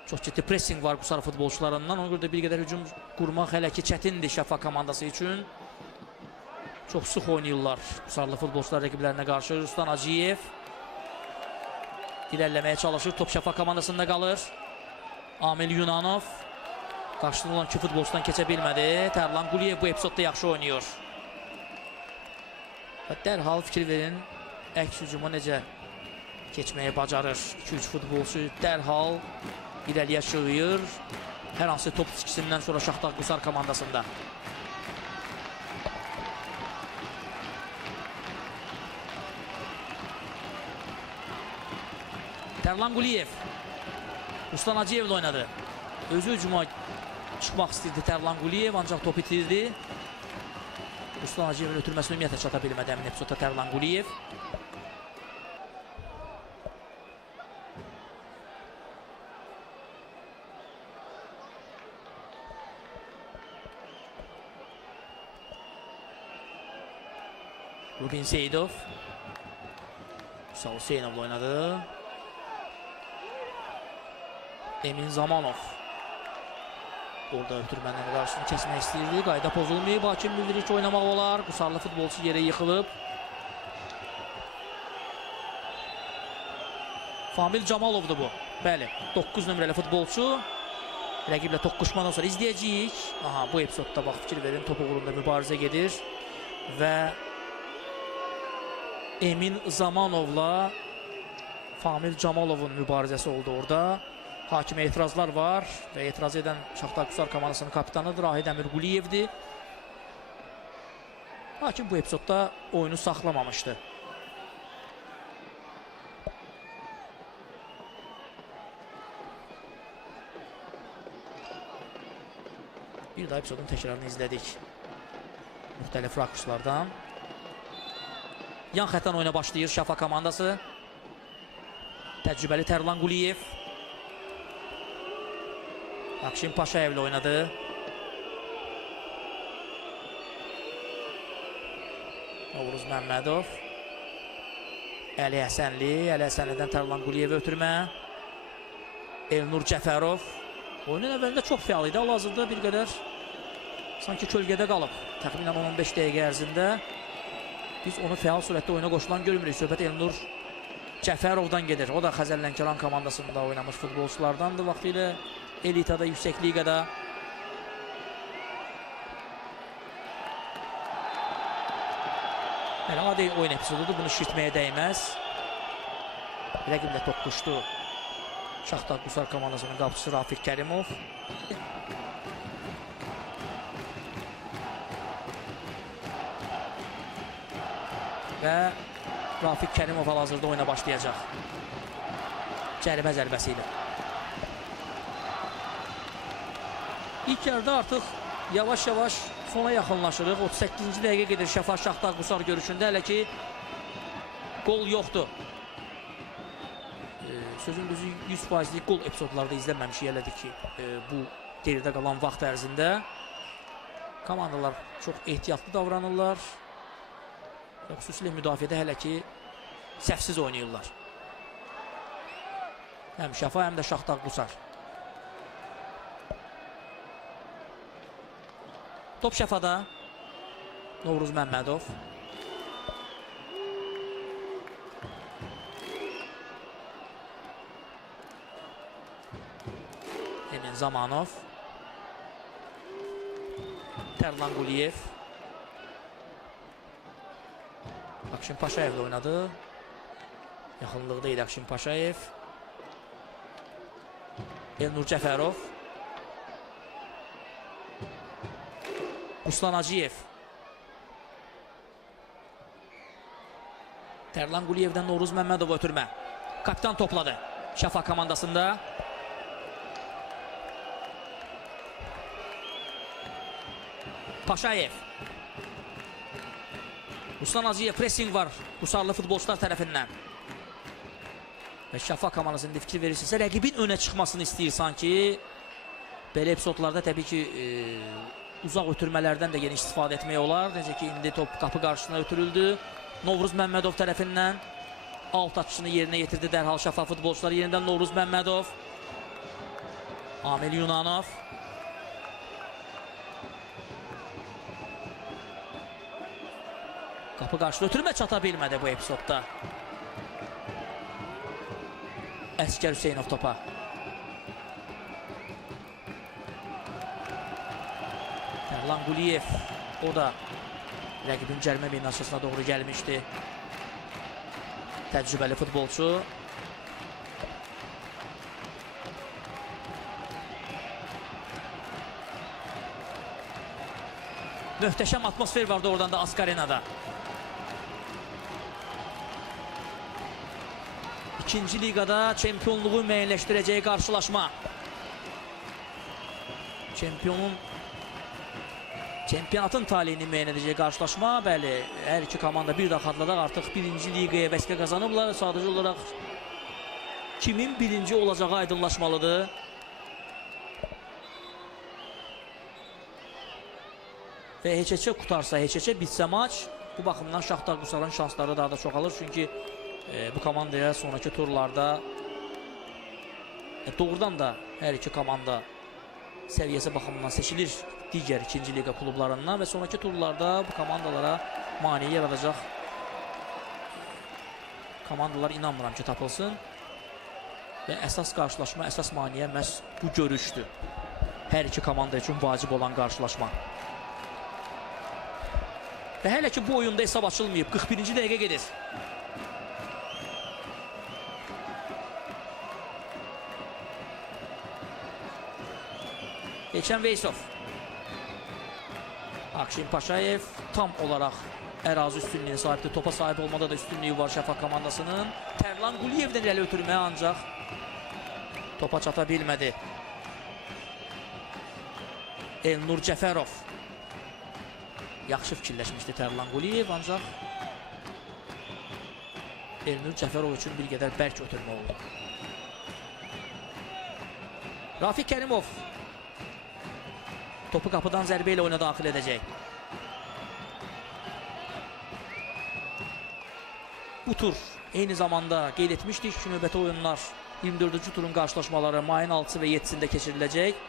Çox ciddi pressing var bu sarı futbolçularından. Ona görə də bir qədər hücum qurmaq hələ ki çətindir Şafaq komandası üçün. Çox sıx oynayırlar bu sarılı futbolçular rəqiblərinə qarşı. Ruslan Hacıyev irəliləməyə çalışır. Top Şafaq komandasında qalır. Amil Yunanov qarşısında olan iki futbolçudan keçə bilmədi. Tərlan Quliyev bu epizodda yaxşı oynayır. Və dərhal fikir verin, əks hücuma necə keçməyə bacarır. 2-3 futbolçu dərhal irəliyə şığıyır. Hər hansı top çəkisindən sonra Şaxtar Qusar komandasında. Tərlan Quliyev Ruslan Hacıyevlə oynadı. Özü hücuma çıxmaq istəyirdi Tərlan Quliyev, ancaq top itirdi. Ruslan Hacıyevin ötürməsini ümumiyyətlə çata bilmədi həmin epizodda Tərlan Quliyev. Rubin Seyidov Vüsal Hüseynovla oynadı. Emin Zamanov orada ötürmənin qarşısını kəsmək istəyirdi. Qayda pozulmayıb. Hakim bildirir ki, oynamaq olar. Qusarlı futbolçu yerə yıxılıb. Famil Camalovdur bu. Bəli, 9 nömrəli futbolçu. Rəqiblə toqquşmadan sonra izləyəcəyik. Aha, bu epizodda bax fikir verin, top uğrunda mübarizə gedir. Və Emin Zamanovla Famil Camalovun mübarizəsi oldu orada. Hakimə etirazlar var və etiraz edən Şaxtar Qusar komandasının kapitanıdır, Rahid Əmir Quliyevdir. Hakim bu epizodda oyunu saxlamamışdı. Bir daha epizodun təkrarını izlədik. Müxtəlif rakurslardan. Yan xətdən oyuna başlayır Şafaq komandası. Təcrübəli Tərlan Quliyev. Akşin Paşayevlə oynadı. Oğuz Məmmədov. Əli Həsənli. Əli Həsənlidən Tərlan Quliyevə ötürmə. Elnur Cəfərov. Oyunun əvvəlində çox fəal idi. Hal-hazırda bir qədər sanki kölgədə qalıb. Təxminən 15 dəqiqə ərzində. Biz onu fəal surətdə oyuna qoşulan görmürük. Söhbət Elnur Cəfərovdan gedir. O da Xəzər Lənkəran komandasında oynamış futbolçulardandır vaxtilə. Elitada, yüksək liqada. Yəni, adi oyun epizodudur. Bunu şişirtməyə dəyməz. Rəqiblə toqquşdu. Şaxtar Qusar komandasının qapıçısı Rafiq Kərimov. Və Rafiq Kərimov hal-hazırda oyuna başlayacaq. Cərimə zərbəsi ilə. İlk yarıda artıq yavaş-yavaş sona yaxınlaşırıq. 38-ci dəqiqə gedir Şəfa Şaxtar Qusar görüşündə. Hələ ki qol yoxdur. Sözün düzü 100%lik qol epizodlarda izləməmişik elədik ki, bu geridə qalan vaxt ərzində. Komandalar çox ehtiyatlı davranırlar. Xüsusilə müdafiədə hələ ki səhvsiz oynayırlar. Həm Şəfa, həm də Şaxtar Qusar. Top Şəfada. Novruz Məmmədov. Emin Zamanov. Tərlan Quliyev. Akşin Paşayev də oynadı. Yaxınlıqda idi Akşin Paşayev. Elnur Cəfərov. Ruslan Hacıyev. Tərlan Quliyevdən Novruz Məmmədov ötürmə. Kapitan topladı Şəfa komandasında. Paşayev. Ruslan Hacıyev, pressing var Qusarlı futbolçular tərəfindən. Və Şəfa komandasında fikir verirsinizsə, rəqibin önə çıxmasını istəyir sanki. Belə epizodlarda təbii ki uzaq ötürmələrdən də yeni istifadə etmək olar. Necə ki, indi top qapı qarşısına ötürüldü. Novruz Məmmədov tərəfindən alt açışını yerinə yetirdi dərhal Şəfa futbolçuları. Yenidən Novruz Məmmədov. Amil Yunanov. Qapı qarşısına ötürmə çata bilmədi bu epizodda. Əskər Hüseynov topa. Tərlan Quliyev, o da rəqibin cərimə meydançasına doğru gəlmişdi. Təcrübəli futbolçu. Möhtəşəm atmosfer vardı oradan da Askarenada. İkinci liqada çempionluğu müəyyənləşdirəcəyi qarşılaşma. Çempionatın taleyini müəyyən edəcəyi qarşılaşma. Bəli, hər iki komanda bir daha xatladaq artıq birinci liqaya vəsqə qazanıblar. Sadəcə olaraq kimin birinci olacağı aydınlaşmalıdır. Və heç-heçə qutarsa, heç-heçə bitsə maç, bu baxımdan Şaxtar Qusarın şansları daha da çoxalır. Çünki bu komandaya sonraki turlarda doğrudan da hər iki komanda səviyyəsi baxımından seçilir digər ikinci liqa klublarından və sonraki turlarda bu komandalara maneə yaradacaq komandalar inanmıram ki tapılsın və əsas qarşılaşma, əsas maneə məhz bu görüşdür. Hər iki komanda üçün vacib olan qarşılaşma. Və hələ ki bu oyunda hesab açılmayıb, 41-ci dəqiqə gedir. Elşən Veysov. Akşin Paşayev tam olaraq ərazi üstünlüyünə sahibdir. Topa sahib olmada da üstünlüyü var Şəfa komandasının. Tərlan Quliyevdən irəli ötürməyə ancaq topa çata bilmədi. Elnur Cəfərov. Yaxşı fikirləşmişdi Tərlan Quliyev, ancaq Elnur Cəfərov üçün bir qədər bərk ötürmə oldu. Rafiq Kərimov topu qapıdan zərbə ilə oyuna daxil edəcək. Bu tur eyni zamanda qeyd etmişdik ki, növbəti oyunlar 24-cü turun qarşılaşmaları mayın 6-sı və 7-sində keçiriləcək.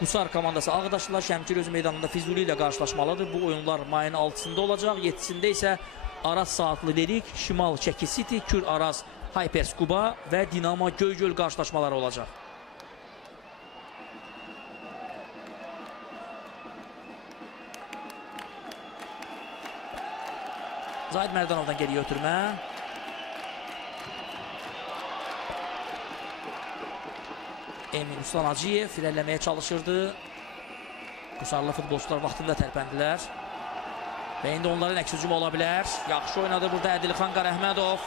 Qusar komandası Ağdaşlılar Şəmkir öz meydanında Füzuli ilə qarşılaşmalıdır. Bu oyunlar mayın 6-sında olacaq. 7-sində isə Araz Saatlı Lerik, Şimal Çəki City, Kür Araz Hypers Quba və Dinamo Göygöl qarşılaşmaları olacaq. Zahid Mərdanovdan geriyə ötürmə. Emin Ruslan Hacıyev irəliləməyə çalışırdı. Qusarlı futbolçular vaxtında tərpəndilər. Və indi onların əks hücumu ola bilər. Yaxşı oynadı burada Ədilxan Qarəhmədov.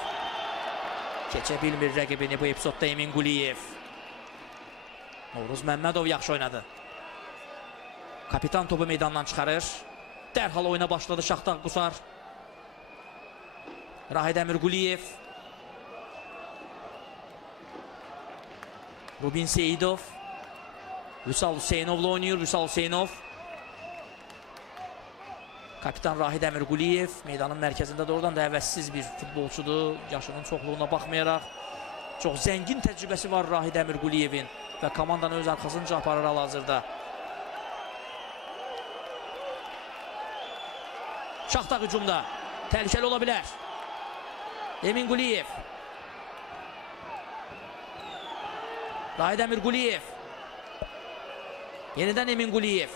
Keçə bilmir rəqibini bu epizodda Emin Quliyev. Novruz Məmmədov yaxşı oynadı. Kapitan topu meydandan çıxarır. Dərhal oyuna başladı Şaxtar Qusar. Rahid Əmir Quliyev. Rubin Seyidov. Vüsal Hüseynov'la oynuyor. Vüsal Hüseynov. Kapitan Rahid Əmir Quliyev meydanın mərkəzində doğrudan da əvəzsiz bir futbolçudur. Yaşının çoxluğuna baxmayaraq çox zəngin təcrübəsi var Rahid Əmir Quliyevin və komandanı öz arxasınca aparır hal-hazırda. Şaxtar hücumda təhlükəli ola bilər. Emin Quliyev. Rahid Əmir Quliyev. Yenidən Emin Quliyev.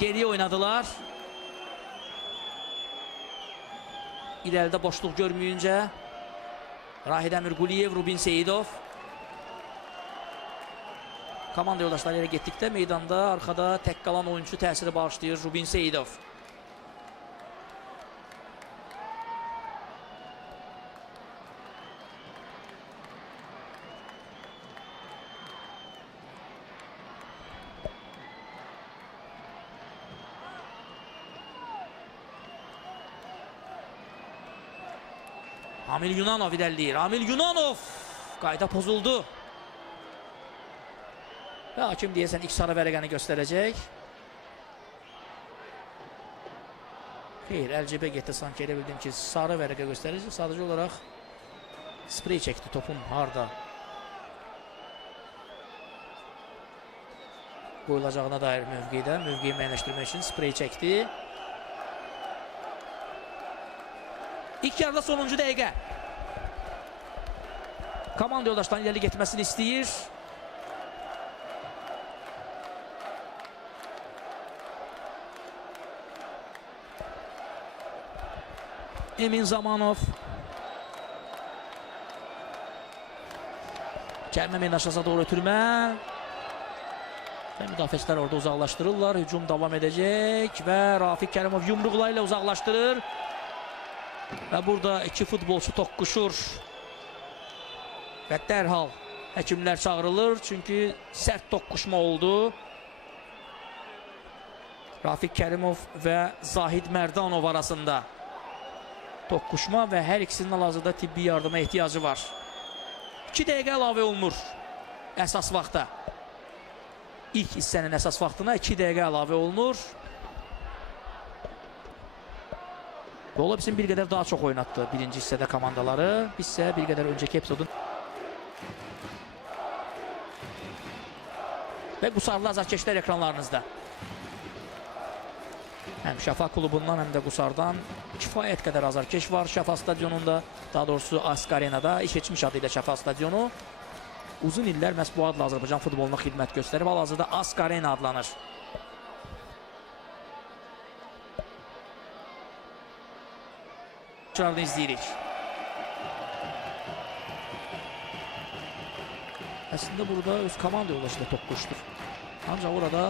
Geriyə oynadılar. İrəlidə boşluq görməyəncə Rahid Əmir Quliyev, Rubin Seyidov. Komanda yoldaşları ilə getdikdə meydanda arxada tək qalan oyuncu təsiri bağışlayır Rubin Seyidov. Amil Yunanov irəliləyir. Amil Yunanov qayda pozuldu. Və hakim deyəsən ilk sarı vərəqəni göstərəcək. Xeyr, LCB getdi sanki elə bildim ki sarı vərəqə göstərəcək. Sadəcə olaraq sprey çəkdi topun harda qoyulacağına dair mövqeyi müəyyənləşdirmək üçün sprey çəkdi. İlk yarıda sonuncu dəqiqə. Komanda yoldaşlarının ileri getməsini istəyir. Emin Zamanov. Cərimə meydançasına doğru ötürmə. Və müdafiəçilər orada uzaqlaşdırırlar. Hücum davam edəcək və Rafiq Kərimov yumruqlarıyla uzaqlaşdırır. Və burada iki futbolçu toqquşur. Və dərhal həkimlər çağırılır. Çünki sərt toqquşma oldu. Rafiq Kərimov və Zahid Mərdanov arasında toqquşma və hər ikisinin hal-hazırda tibbi yardıma ehtiyacı var. 2 dəqiqə əlavə olunur əsas vaxta. İlk hissənin əsas vaxtına 2 dəqiqə əlavə olunur. Və ola bizim bir qədər daha çox oynatdı birinci hissədə komandaları. Biz isə bir qədər öncəki epizodun və Qusarlı azarkeşlər ekranlarınızda. Həm Şəfa klubundan, həm də Qusardan kifayət qədər azarkeş var Şəfa stadionunda. Daha doğrusu Ask Arenada, iş etmiş adıyla Şəfa stadionu. Uzun illər məhz bu adla Azərbaycan futboluna xidmət göstərib. Hal-hazırda Ask Arena adlanır. İzləyirik. Əslində burada öz komanda yoldaşı da toqquşdur. Ancaq orada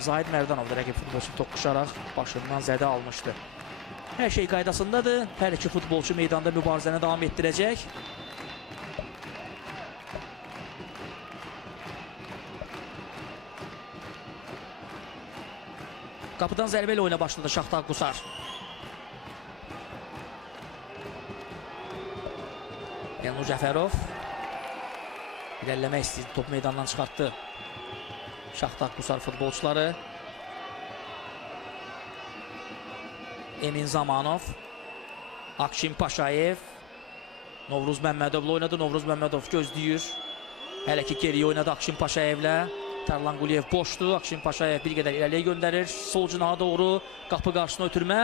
Zahid Mərdanov da rəqib futbolçu toqquşaraq başından zədə almışdı. Hər şey qaydasındadır. Hər iki futbolçu meydanda mübarizəni davam etdirəcək. Qapıdan zərbə ilə oyuna başladı Şaxtar Qusar. Elnur Cəfərov irəliləmək istəyir, top meydandan çıxartdı Şaxtar Qusar futbolçuları. Emin Zamanov, Akşin Paşayev, Novruz Məmmədovla oynadı. Novruz Məmmədov gözləyir. Hələ ki geriyə oynadı Akşin Paşayevlə. Tərlan Quliyev boşdur. Akşin Paşayev bir qədər irəliyə göndərir. Sol cinaha doğru qapı qarşısına ötürmə.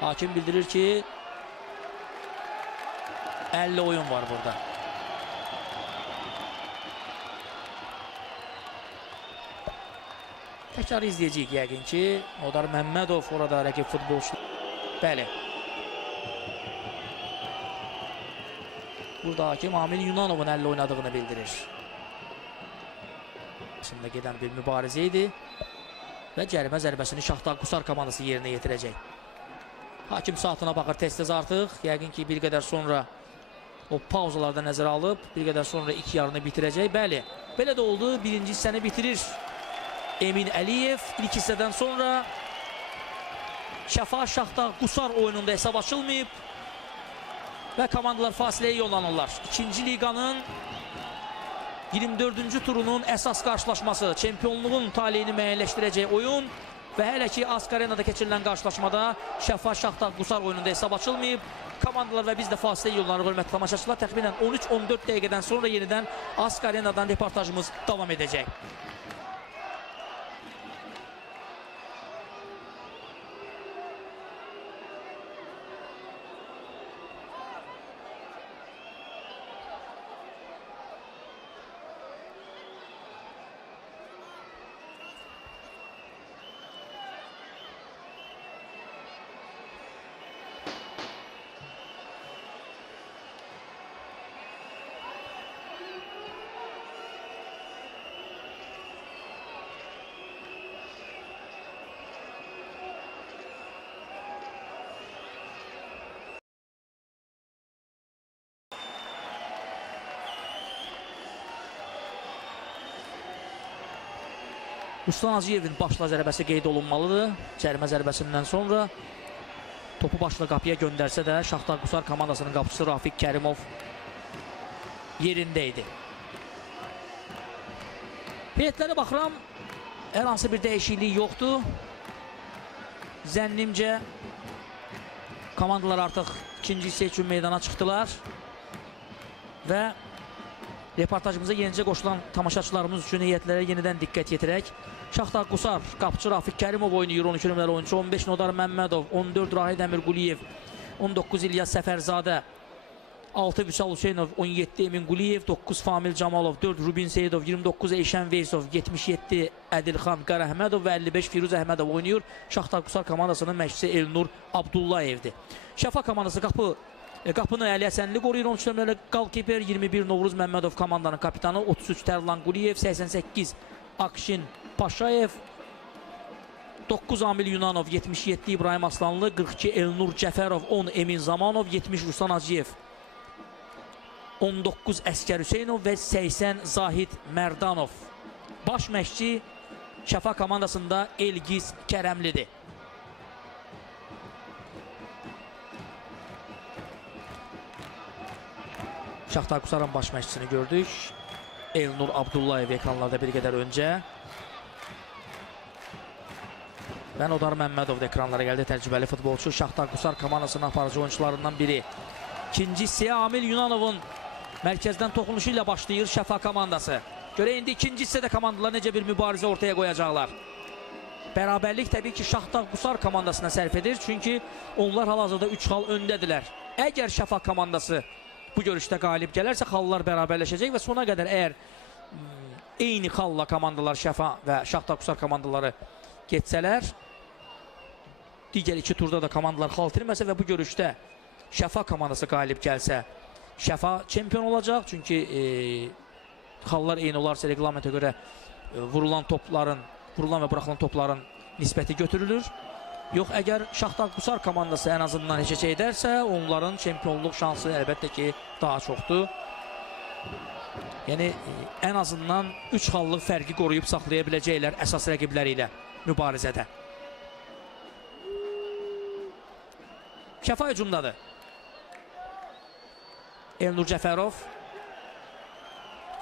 Hakim bildirir ki 50 oyun var burada. Təkrarı izləyəcəyik yəqin ki. Odar Məmmədov orada rəqib futbolçu. Bəli. Burada hakim Amil Yunanovun 50 oynadığını bildirir. Şimdi gedən bir mübarizə idi. Və cərimə zərbəsini Şaxtar Qusar komandası yerinə yetirəcək. Hakim saatına baxır tez-tez artıq. Yəqin ki bir qədər sonra o pauzalarda nəzərə alıb, bir qədər sonra iki yarını bitirəcək. Bəli, belə də oldu. Birinci hissəni bitirir Emin Əliyev. İlk hissədən sonra Şəfa Şaxtar Qusar oyununda hesab açılmayıb və komandalar fasiləyə yollanırlar. İkinci liqanın 24-cü turunun əsas qarşılaşması, çempionluğun taleyini müəyyənləşdirəcək oyun və hələ ki Ask Arenada keçirilən qarşılaşmada Şəfa Şaxtar Qusar oyununda hesab açılmayıb. Komandalar və biz də fasiləyə yollanırıq, hörmətli tamaşaçılar. Təxminən 13-14 dəqiqədən sonra yenidən Ask Arenadan reportajımız davam edəcək. Ruslan Hacıyevin başla zərbəsi qeyd olunmalıdır. Cərimə zərbəsindən sonra topu başla qapıya göndərsə də Şaxtar Qusar komandasının qapıcısı Rafiq Kərimov yerində idi. Heyətlərə baxıram, hər hansı bir dəyişiklik yoxdur. Zənnimcə komandalar artıq ikinci hissə üçün meydana çıxdılar və reportajımıza yenicə qoşulan tamaşaçılarımız üçün heyətlərə yenidən diqqət yetirək. Şaxtar Qusar, qapıcı Rafiq Kərimov oynayır, 12 nömrəli oyuncu, 15 Nodar Məmmədov, 14 Rahid Əmirquliyev, 19 İlyas Səfərzade, 6 Vüsal Hüseynov, 17 Emin Quliyev, 9 Famil Camalov, 4 Rubin Seyidov, 29 Eyşən Veysov, 77 Ədilxan Qarahmədov və 55 Firuz Əhmədov oynayır. Şaxtar Qusar komandasının məşqçisi Elnur Abdullayevdir. Şəfa komandası qapını Əli Həsənli qoruyur, 13 nömrəli qalkiper, 21 Novruz Məmmədov komandanın kapitanı, 33 Tərlan Quliyev, 88 Akşin Paşayev, 9 Amil Yunanov, 77 İbrahim Aslanlı, 42 Elnur Cəfərov, 10 Emin Zamanov, 70 Ruslan Hacıyev, 19 Əskər Hüseynov və 80 Zahid Mərdanov. Baş məşqçi Şəfa komandasında Elgiz Kərəmlidir. Şaxtar Qusarın baş məşqçisini gördük. Elnur Abdullayev ekranlarda bir qədər öncə. Və Nodar Məmmədov da ekranlara gəldi, təcrübəli futbolçu. Şaxtar Qusar komandasının aparıcı oyuncularından biri. İkinci hissəyə Amil Yunanovun mərkəzdən toxunuşu ilə başlayır Şəfa komandası. Görə indi ikinci hissədə komandalar necə bir mübarizə ortaya qoyacaqlar. Bərabərlik təbii ki Şaxtar Qusar komandasına sərf edir. Çünki onlar hal-hazırda 3 xal öndədirlər. Əgər Şəfa komandası bu görüşdə qalib gələrsə xallar bərabərləşəcək və sona qədər əgər eyni xalla komandalar Şəfa və Şaxtar Qusar komandaları geçsələr, digər iki turda da komandalar xal itirməsə və bu görüşdə Şəfa komandası qalib gəlsə, Şəfa çempion olacaq. Çünki xallar eyni olarsa reglamentə görə vurulan və buraxılan topların nisbəti götürülür. Yox, əgər Şaxtar Qusar komandası ən azından heçə edərsə, onların çempionluq şansı əlbəttə ki daha çoxdur. Yəni, ən azından 3 xallıq fərqi qoruyub saxlaya biləcəklər əsas rəqibləri ilə mübarizədə. Şəfa hücumdadır. Elnur Cəfərov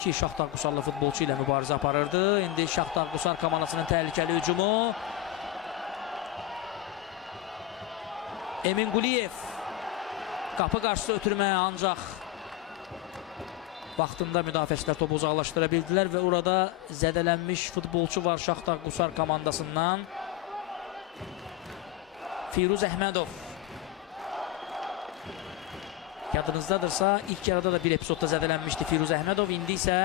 ki Şaxtar Qusarlı futbolçu ilə mübarizə aparırdı. İndi Şaxtar Qusar komandasının təhlükəli hücumu. Emin Quliyev qapı qarşısı ötürməyə ancaq vaxtında müdafiəçilər topu uzaqlaşdıra bildilər və orada zədələnmiş futbolçu var Şaxtar Qusar komandasından. Firuz Əhmədov. Yadınızdadırsa, ilk yarıda da bir epizodda zədələnmişdi Firuz Əhmədov. İndi isə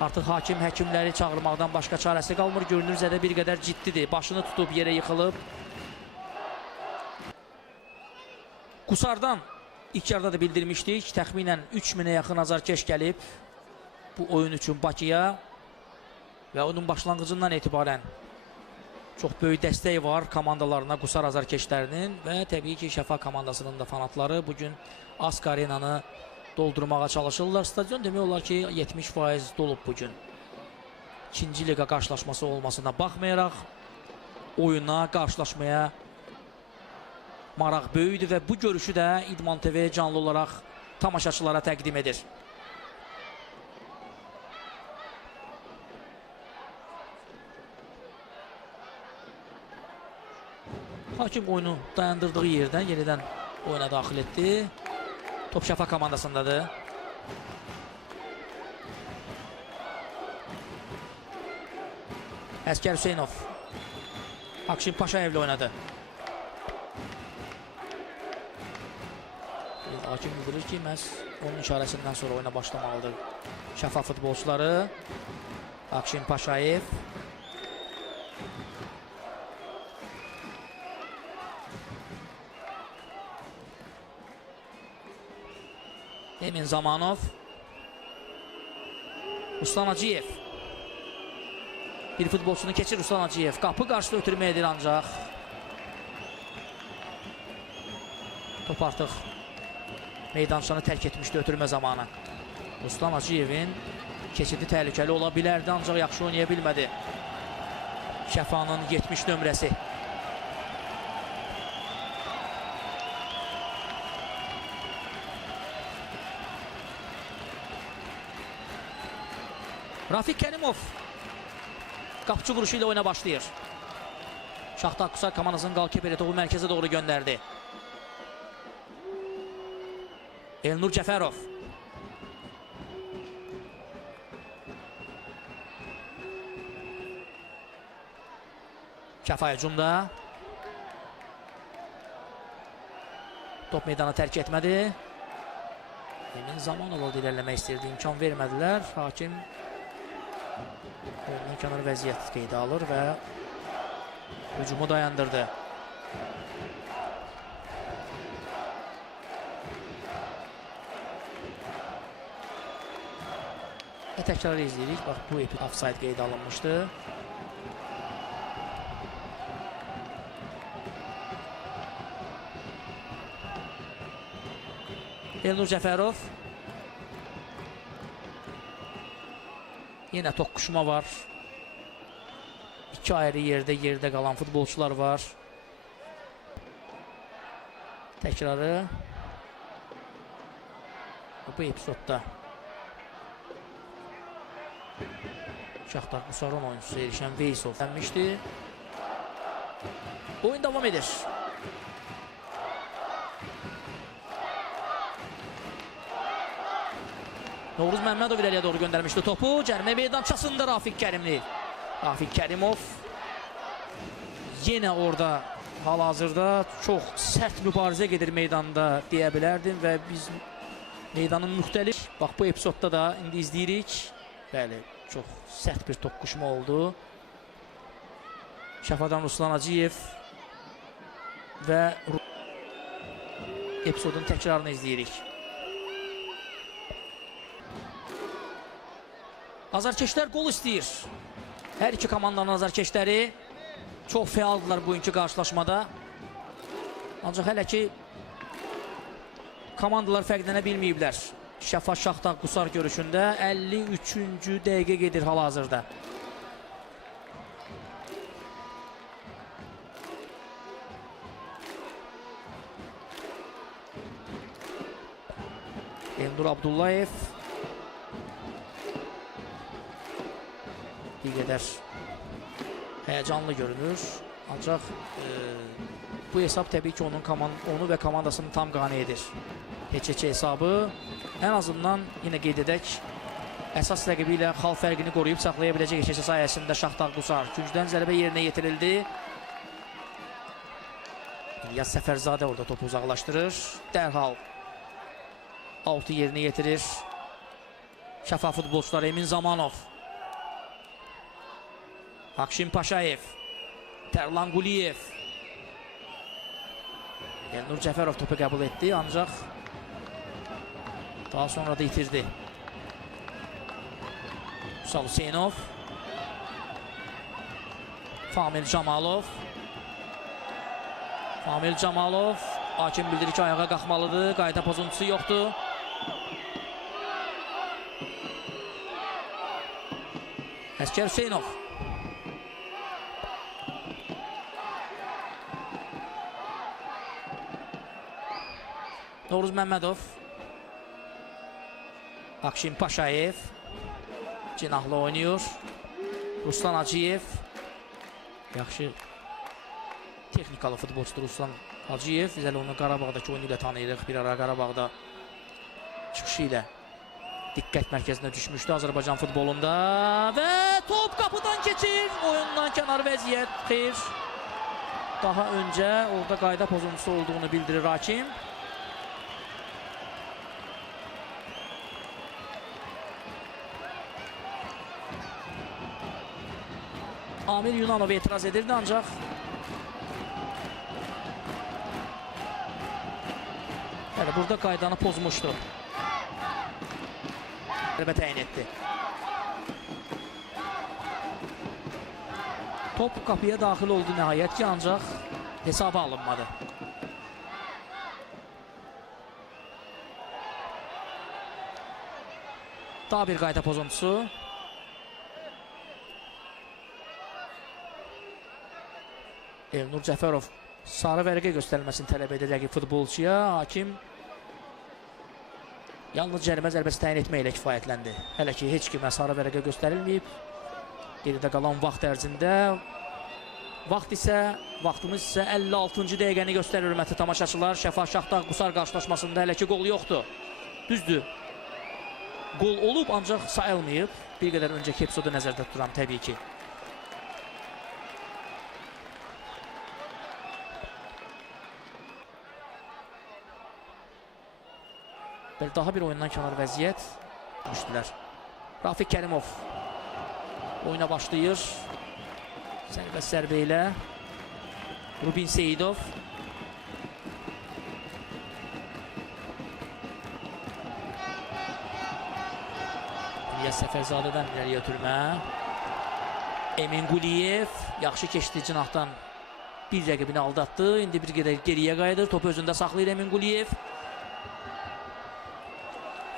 artıq hakim həkimləri çağırmaqdan başqa çarəsi qalmır. Görünür zədə bir qədər ciddidir. Başını tutub yerə yıxılıb. Qusardan ilk yarıda da bildirmişdik. Təxminən 3000-ə yaxın azarkeş gəlib bu oyun üçün Bakıya və onun başlanğıcından etibarən çox böyük dəstək var komandalarına, Qusar azarkeşlərinin və təbii ki, Şəfa komandasının da fanatları bugün Ask Arenanı doldurmağa çalışırlar. Stadion demək olar ki, 70% dolub bugün. İkinci liqa qarşılaşması olmasına baxmayaraq, oyuna, qarşılaşmaya maraq böyüdü və bu görüşü də İdman TV canlı olaraq tamaşaçılara təqdim edir. Hakim oyunu dayandırdığı yerdən yenidən oyuna daxil etdi. Top Şəfa komandasındadır. Əskər Hüseynov Akşin Paşayevlə oynadı. Hakim bildirir ki, məhz onun işarəsindən sonra oyuna başlamalıdır Şəfa futbolçuları. Akşin Paşayev. Emin Zamanov. Ruslan Hacıyev. Bir futbolçunu keçir Ruslan Hacıyev. Qapı qarşıda ötürmə edir ancaq. Top artıq meydançanı tərk etmişdi ötürmə zamanı. Ruslan Hacıyevin keçidi təhlükəli ola bilərdi, ancaq yaxşı oynaya bilmədi. Şəfanın 70 nömrəsi. Rafiq Kərimov qapıcı vuruşu ilə oyuna başlayır. Şaxtar Qusar komandasının qalkeperi topu mərkəzə doğru göndərdi. Elnur Cəfərov. Şəfa hücumda. Top meydanı tərk etmədi. Emin Zamanov oldu ilerləmək istəyirdi. İmkan vermədilər. Hakim oyundan kənar vəziyyət qeydə alır və hücumu dayandırdı. Təkrar izləyirik. Bax, bu offside qeydə alınmışdı. Elnur Cəfərov. Yenə toqquşma var. İki ayrı yerdə qalan futbolçular var. Təkrarı bu epizodda Şaxtar Qusarın oyuncusu Elşən Veysov dənmişdi. Oyun davam edir. Novruz Məmmədov irəliyə doğru göndərmişdi topu. Cərimə meydançasında Rafiq Kərimli. Rafiq Kərimov yenə orada hal-hazırda çox sərt mübarizə gedir meydanda deyə bilərdim və biz meydanın müxtəlif, bax bu epizodda da indi izləyirik. Bəli, çox sərt bir toqquşma oldu. Şəfadan Ruslan Hacıyev və epizodun təkrarını izləyirik. Azarkeşlər qol istəyir. Hər iki komandanın azarkeşləri çox fəaldılar bugünkü qarşılaşmada. Ancaq hələ ki komandalar fərqlənə bilməyiblər. Şəfa Şaxtar Qusar görüşündə 53-cü dəqiqə gedir hal-hazırda. Elnur Abdullayev bir qədər həyəcanlı görünür. Ancaq bu hesab təbii ki onu və komandasını tam qane edir. Heç hesabı. Ən azından yenə qeyd edək, əsas rəqibi ilə xal fərqini qoruyub saxlaya biləcək heç sayəsində Şaxtar Qusar. Küncdən zərbə yerinə yetirildi. İlyas Səfərzadə orada topu uzaqlaşdırır. Dərhal altı yerinə yetirir. Şəfa futbolçular Emin Zamanov. Akşin Paşayev. Tərlan Quliyev. Elnur Cəfərov topu qəbul etdi, ancaq daha sonra da itirdi. Musa Hüseynov. Famil Camalov. Famil Camalov. Hakim bildirir ki, ayağa qalxmalıdır. Qayda pozuntusu yoxdur. Əskər Hüseynov. Novruz Məmmədov. Akşin Paşayev. Cinahlı oynuyor. Ruslan Hacıyev. Yaxşı texnikalı futbolçudur Ruslan Hacıyev. Biz hələ onu Qarabağdakı oyunu ilə tanıyırıq. Bir ara Qarabağda çıxışı ilə diqqət mərkəzinə düşmüşdü Azərbaycan futbolunda. Və top qapıdan keçir. Oyundan kənar vəziyyət. Xeyr. Daha öncə orada qayda pozuntusu olduğunu bildirir hakim. Amir Yunanov etiraz edirdi, ancaq burada qaydanı pozmuşdu. Zərbə təyin etdi. Top qapıya daxil oldu nəhayət ki, ancaq hesaba alınmadı. Daha bir qayda pozuntusu. Elnur Cəfərov sarı vərəqə göstərilməsini tələb edəcək futbolçuya. Hakim yalnız cərimə zərbəsi təyin etməklə kifayətləndi. Hələ ki, heç kimə sarı vərəqə göstərilməyib. Geridə qalan vaxt ərzində. Vaxtımız isə 56-cı dəqiqəni göstərir, hörmətli tamaşaçılar. Şəfa Şaxtar Qusar qarşılaşmasında hələ ki, qol yoxdur. Düzdür. Qol olub, ancaq sayılmayıb. Bir qədər öncəki epizodu nəzərdə tuturam, təbii ki. Daha bir oyundan kənar vəziyyət düşdülər. Rafiq Kərimov oyuna başlayır. Sərbəst zərbə ilə Rubin Seyidov. İlyas Səfərzadədən irəliyə ötürmə. Emin Quliyev yaxşı keçdi cinahdan. Bir rəqibini aldatdı. İndi bir qədər geriyə qayıdır. Topu özündə saxlayır Emin Quliyev.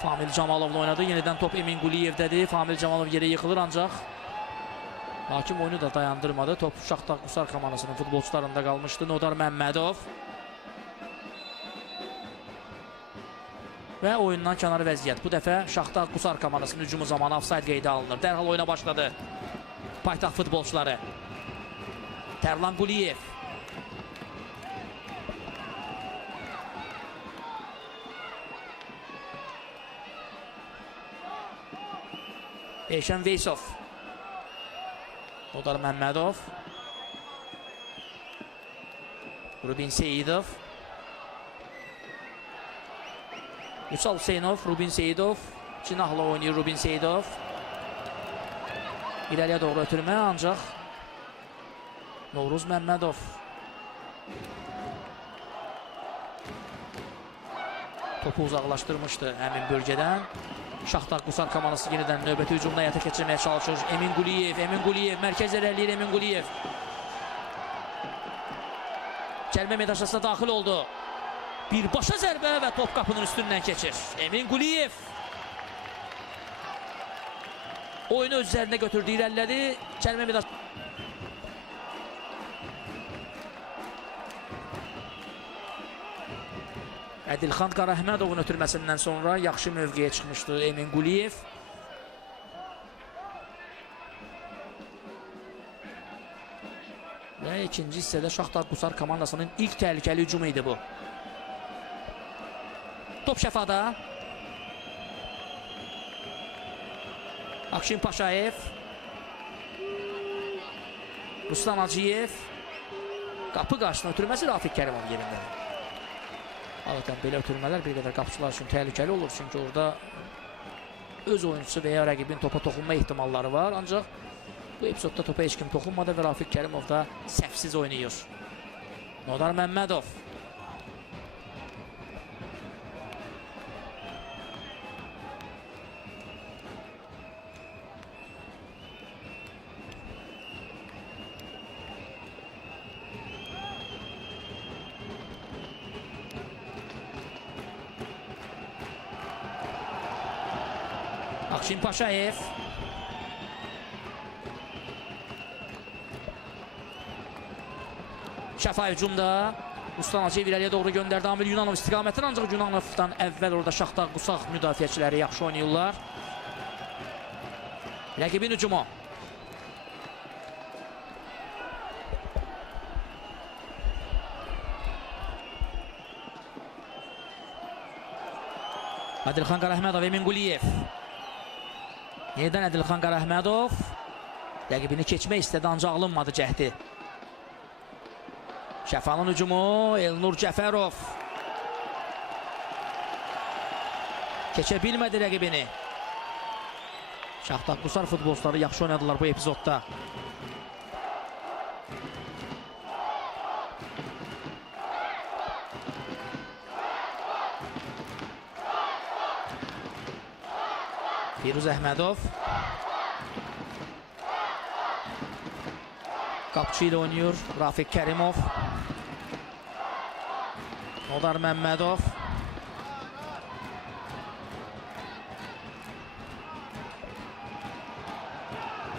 Famil Camalovla oynadı. Yenidən top Emin Quliyevdədir. Famil Camalov yerə yıxılır, ancaq hakim oyunu da dayandırmadı. Top Şaxtar Qusar komandasının futbolçularında qalmışdı. Nodar Məmmədov. Və oyundan kənar vəziyyət. Bu dəfə Şaxtar Qusar komandasının hücumu zamanı ofsayd qeydə alınır. Dərhal oyuna başladı paytaxt futbolçuları. Tərlan Quliyev. Elşən Veysov. Nodar Məmmədov. Rubin Seyidov. Musa Hüseynov, Rubin Seyidov. Cinahla oynayır Rubin Seyidov. İləriyə doğru ötürmə, ancaq Novruz Məmmədov. Topu uzaqlaşdırmışdı həmin bölgədən. Şaxtar Qusar komandası yenidən növbəti hücumda həyata keçirməyə çalışır. Emin Quliyev, mərkəz irəliləyir Emin Quliyev. Cərimə medaşasına daxil oldu. Birbaşa zərbə və top qapının üstündən keçir. Emin Quliyev oyunu öz üzərinə götürdü, irəlilədi. Cərimə medaşasına. Ədilxan Qarahmədovun ötürməsindən sonra yaxşı mövqeyə çıxmışdı Emin Quliyev. Və ikinci hissədə Şaxtar Qusar komandasının ilk təhlükəli hücumu idi bu. Top Şəfada. Akşin Paşayev. Ruslan Hacıyev. Qapı qarşısına ötürməsi Rafiq Kərimov yerində. Adətən belə ötürmələr bir qədər qapıçılar üçün təhlükəli olur. Çünki orada öz oyuncusu və ya rəqibin topa toxunma ehtimalları var. Ancaq bu epizodda topa heç kim toxunmadı və Rafiq Kərimov da səhvsiz oynayır. Nodar Məmmədov. Akşin Paşayev. Şəfa hücumda. Ruslan Hacıyev irəliyə doğru göndərdi. Amil Yunanov istiqamətini, ancaq Yunanovdan əvvəl orada Şaxtar Qusaq müdafiəçiləri yaxşı oynayırlar. Rəqibin hücumu. Adilxan Qarahmədov, Emin Quliyev. Yenidən Adilxan Qarahmədov. Rəqibini keçmək istədi, ancaq alınmadı cəhdi. Şəfanın hücumu, Elnur Cəfərov. Keçə bilmədi rəqibini. Şaxtar Qusar futbolçuları yaxşı oynadılar bu epizodda. Firuz Əhmədov. Qapçı ilə oynuyor Rafiq Kərimov. Nodar Məmmədov.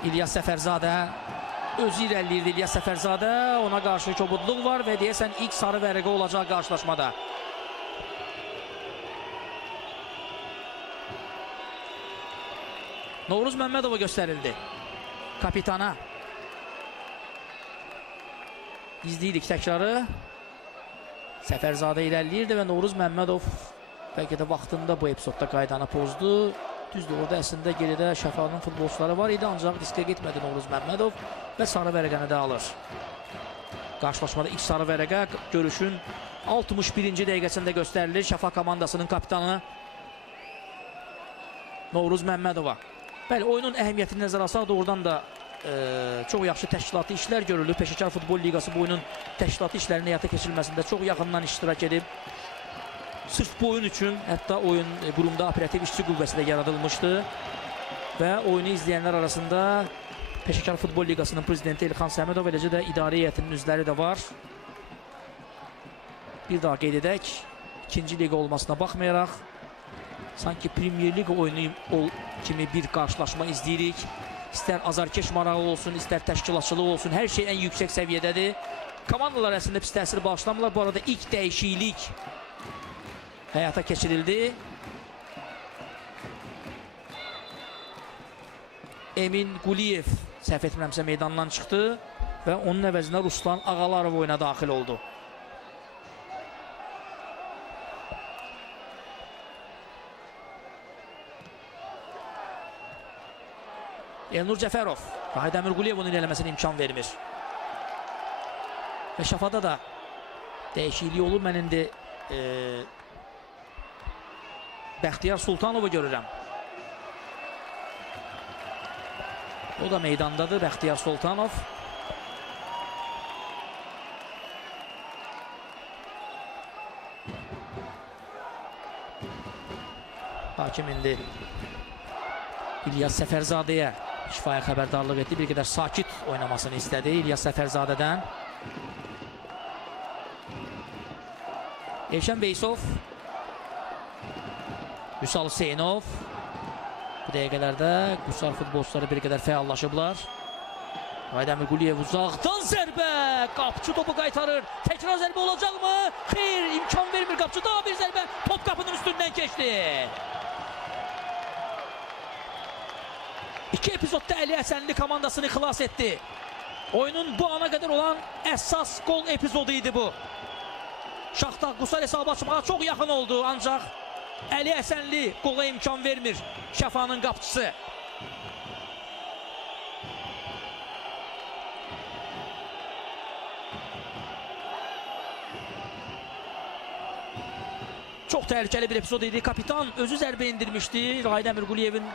İlyas Səfərzadə özü irəliləyirdi. İlyas Səfərzadə, ona qarşı kobudluq var və deyəsən ilk sarı vərəqə olacaq qarşılaşmada. Novruz Məmmədova göstərildi. Kapitana. İzləyirik təkrarı. Səfərzadə irəliləyirdi və Novruz Məmmədov bəlkə də vaxtında bu epizodda qaydanı pozdu. Düzdür, orada əslində geridə Şəfanın futbolçuları var idi, ancaq riskə getmədi Novruz Məmmədov və sarı vərəqəni də alır. Qarşılaşmada ilk sarı vərəqə görüşün 61-ci dəqiqəsində göstərilir. Şəfa komandasının kapitanı Novruz Məmmədova. Bəli, oyunun əhəmiyyətini nəzərə alsaq doğrudan da çox yaxşı təşkilati işlər görülür. Peşəkar Futbol Liqası bu oyunun təşkilati işlərinin həyata keçirilməsində çox yaxından iştirak edib. Sırf bu oyun üçün hətta oyun qurumda operativ işçi qüvvəsi də yaradılmışdı. Və oyunu izləyənlər arasında Peşəkar Futbol Liqasının prezidenti Elxan Səmədov, eləcə də idarə heyətinin üzvləri də var. Bir daha qeyd edək, ikinci liqa olmasına baxmayaraq, sanki Premier Liga oyunu kimi bir qarşılaşma izləyirik. İstər azarkeş marağı olsun, istər təşkilatçılıq olsun, hər şey ən yüksək səviyyədədir. Komandalar əslində pis təsir bağışlamırlar. Bu arada ilk dəyişiklik həyata keçirildi. Emin Quliyev səhv etmirəmsə meydandan çıxdı və onun əvəzinə Ruslan Ağalarov oyuna daxil oldu. Elnur Cəfərov, Rahid Əmir Quliyev onun eləməsine imkan vermir. Və Şəfada da dəyişikliyi olur. Mən indi Bəxtiyar Sultanovu görürəm. O da meydandadır, Bəxtiyar Sultanov. Hakim indi İlyas Səfərzadəyə şifaya xəbərdarlıq etdi. Bir qədər sakit oynamasını istədi İlyas Səfərzadədən. Elşən Veysov. Vüsal Hüseynov. Bu dəqiqələrdə Qusar futbolçuları bir qədər fəallaşıblar. Rahid Əmir Quliyev uzaqdan zərbə. Qapçı topu qaytarır. Təkrar zərbə olacaqmı? Xeyr, imkan vermir qapçı. Daha bir zərbə. Top qapının üstündən keçdi. İki epizodda Əli Həsənli komandasını xilas etdi. Oyunun bu ana qədər olan əsas gol epizodu idi bu. Şaxtar Qusar hesabı açmağa çox yaxın oldu, ancaq Əli Həsənli qola imkan vermir Şəfanın qapçısı. Çox təhlükəli bir epizod idi. Kapitan özü zərbə indirmişdi. Rahid Əmirquliyevin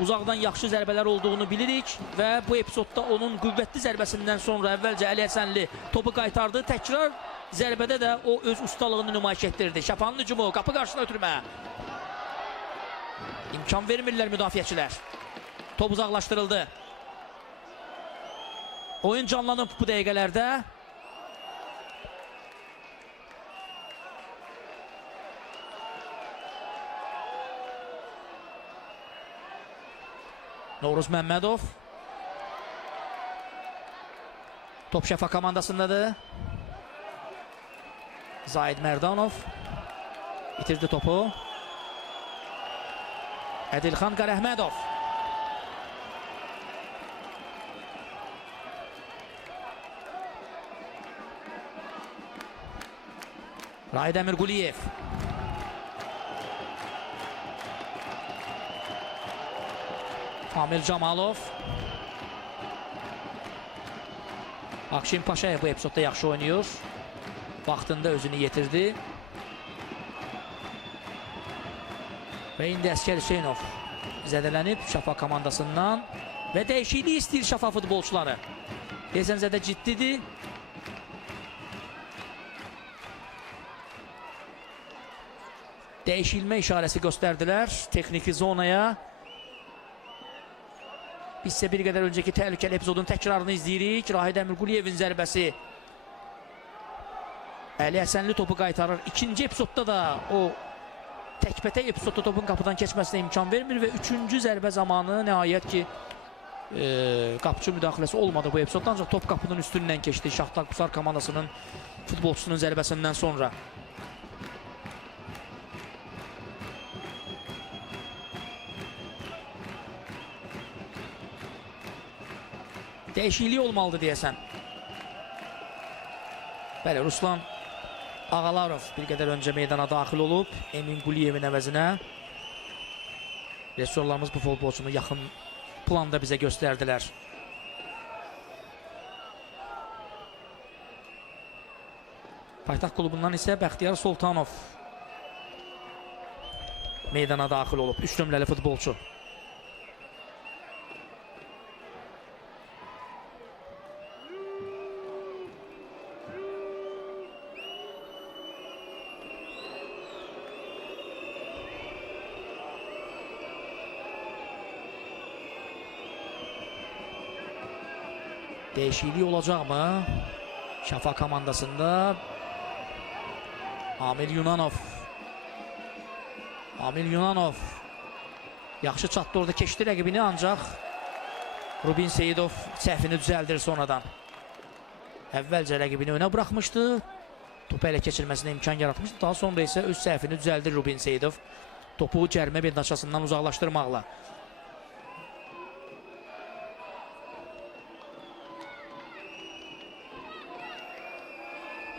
uzaqdan yaxşı zərbələr olduğunu bilirik və bu epizodda onun qüvvətli zərbəsindən sonra əvvəlcə Əli Həsənli topu qaytardı. Təkrar zərbədə də o öz ustalığını nümayiş etdirdi. Şəfanın hücumu, qapı qarşısına ötürmə. İmkan vermirlər müdafiəçilər. Top uzaqlaşdırıldı. Oyun canlanıb bu dəqiqələrdə. Novruz Məmmədov. Top Şəfa komandasındadır. Zahid Mərdanov itirdi topu. Ədilxan Qarəhmədov. Rahid Əmirquliyev. Amil Camalov. Akşin Paşayev bu epizodda yaxşı oynuyor. Vaxtında özünü yetirdi. Və indi Əskər Hüseynov zədələnib Şəfa komandasından və dəyişiklik istəyir Şəfa futbolçuları. Deyəsən zədə ciddidir. Dəyişilmə işarəsi göstərdilər texniki zonaya. Biz isə bir qədər öncəki təhlükəli epizodun təkrarını izləyirik. Rahid Əmirquliyevin zərbəsi. Əli Həsənli topu qaytarır. İkinci epizodda da o təkbətək epizodda topun qapıdan keçməsinə imkan vermir və üçüncü zərbə zamanı nəhayət ki qapıcı müdaxiləsi olmadı bu epizodda, ancaq top qapının üstündən keçdi Şaxtar Qusar komandasının futbolçusunun zərbəsindən sonra. Dəyişiklik olmalıdır deyəsən. Bəli, Ruslan Ağalarov bir qədər öncə meydana daxil olub Emin Quliyevin əvəzinə. Rejissorlarımız bu futbolçunu yaxın planda bizə göstərdilər. Paytaxt klubundan isə Bəxtiyar Sultanov meydana daxil olub. 3 nömrəli futbolçu. Dəyişiklik olacaqmı? Şəfa komandasında Amil Yunanov. Amil Yunanov yaxşı çatdı orada, keçdi rəqibini, ancaq Rubin Seyidov səhvini düzəldir sonradan. Əvvəlcə rəqibini önə buraxmışdı. Topu ələ keçirməsinə imkan yaratmışdı. Daha sonra isə öz səhvini düzəldir Rubin Seyidov. Topu cərimə bendaşasından uzaqlaşdırmaqla.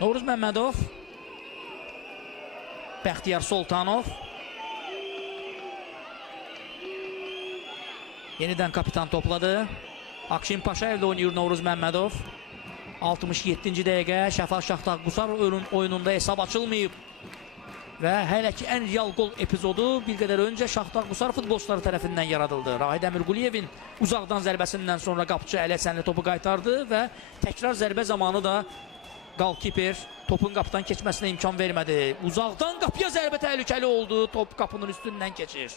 Novruz Məmmədov. Bəxtiyar Sultanov. Yenidən kapitan topladı. Akşin Paşayevlə oynayır Novruz Məmmədov. 67-ci dəqiqə Şəfa Şaxtar Qusar oyununda hesab açılmayıb. Və hələ ki ən real gol epizodu bir qədər öncə Şaxtar Qusar futbolçuları tərəfindən yaradıldı. Rahid Əmirquliyevin uzaqdan zərbəsindən sonra qapıcı Əli Həsənli topu qaytardı və təkrar zərbə zamanı da Qalkiper topun qapıdan keçməsinə imkan vermədi. Uzaqdan qapıya zərbə təhlükəli oldu. Top qapının üstündən keçir.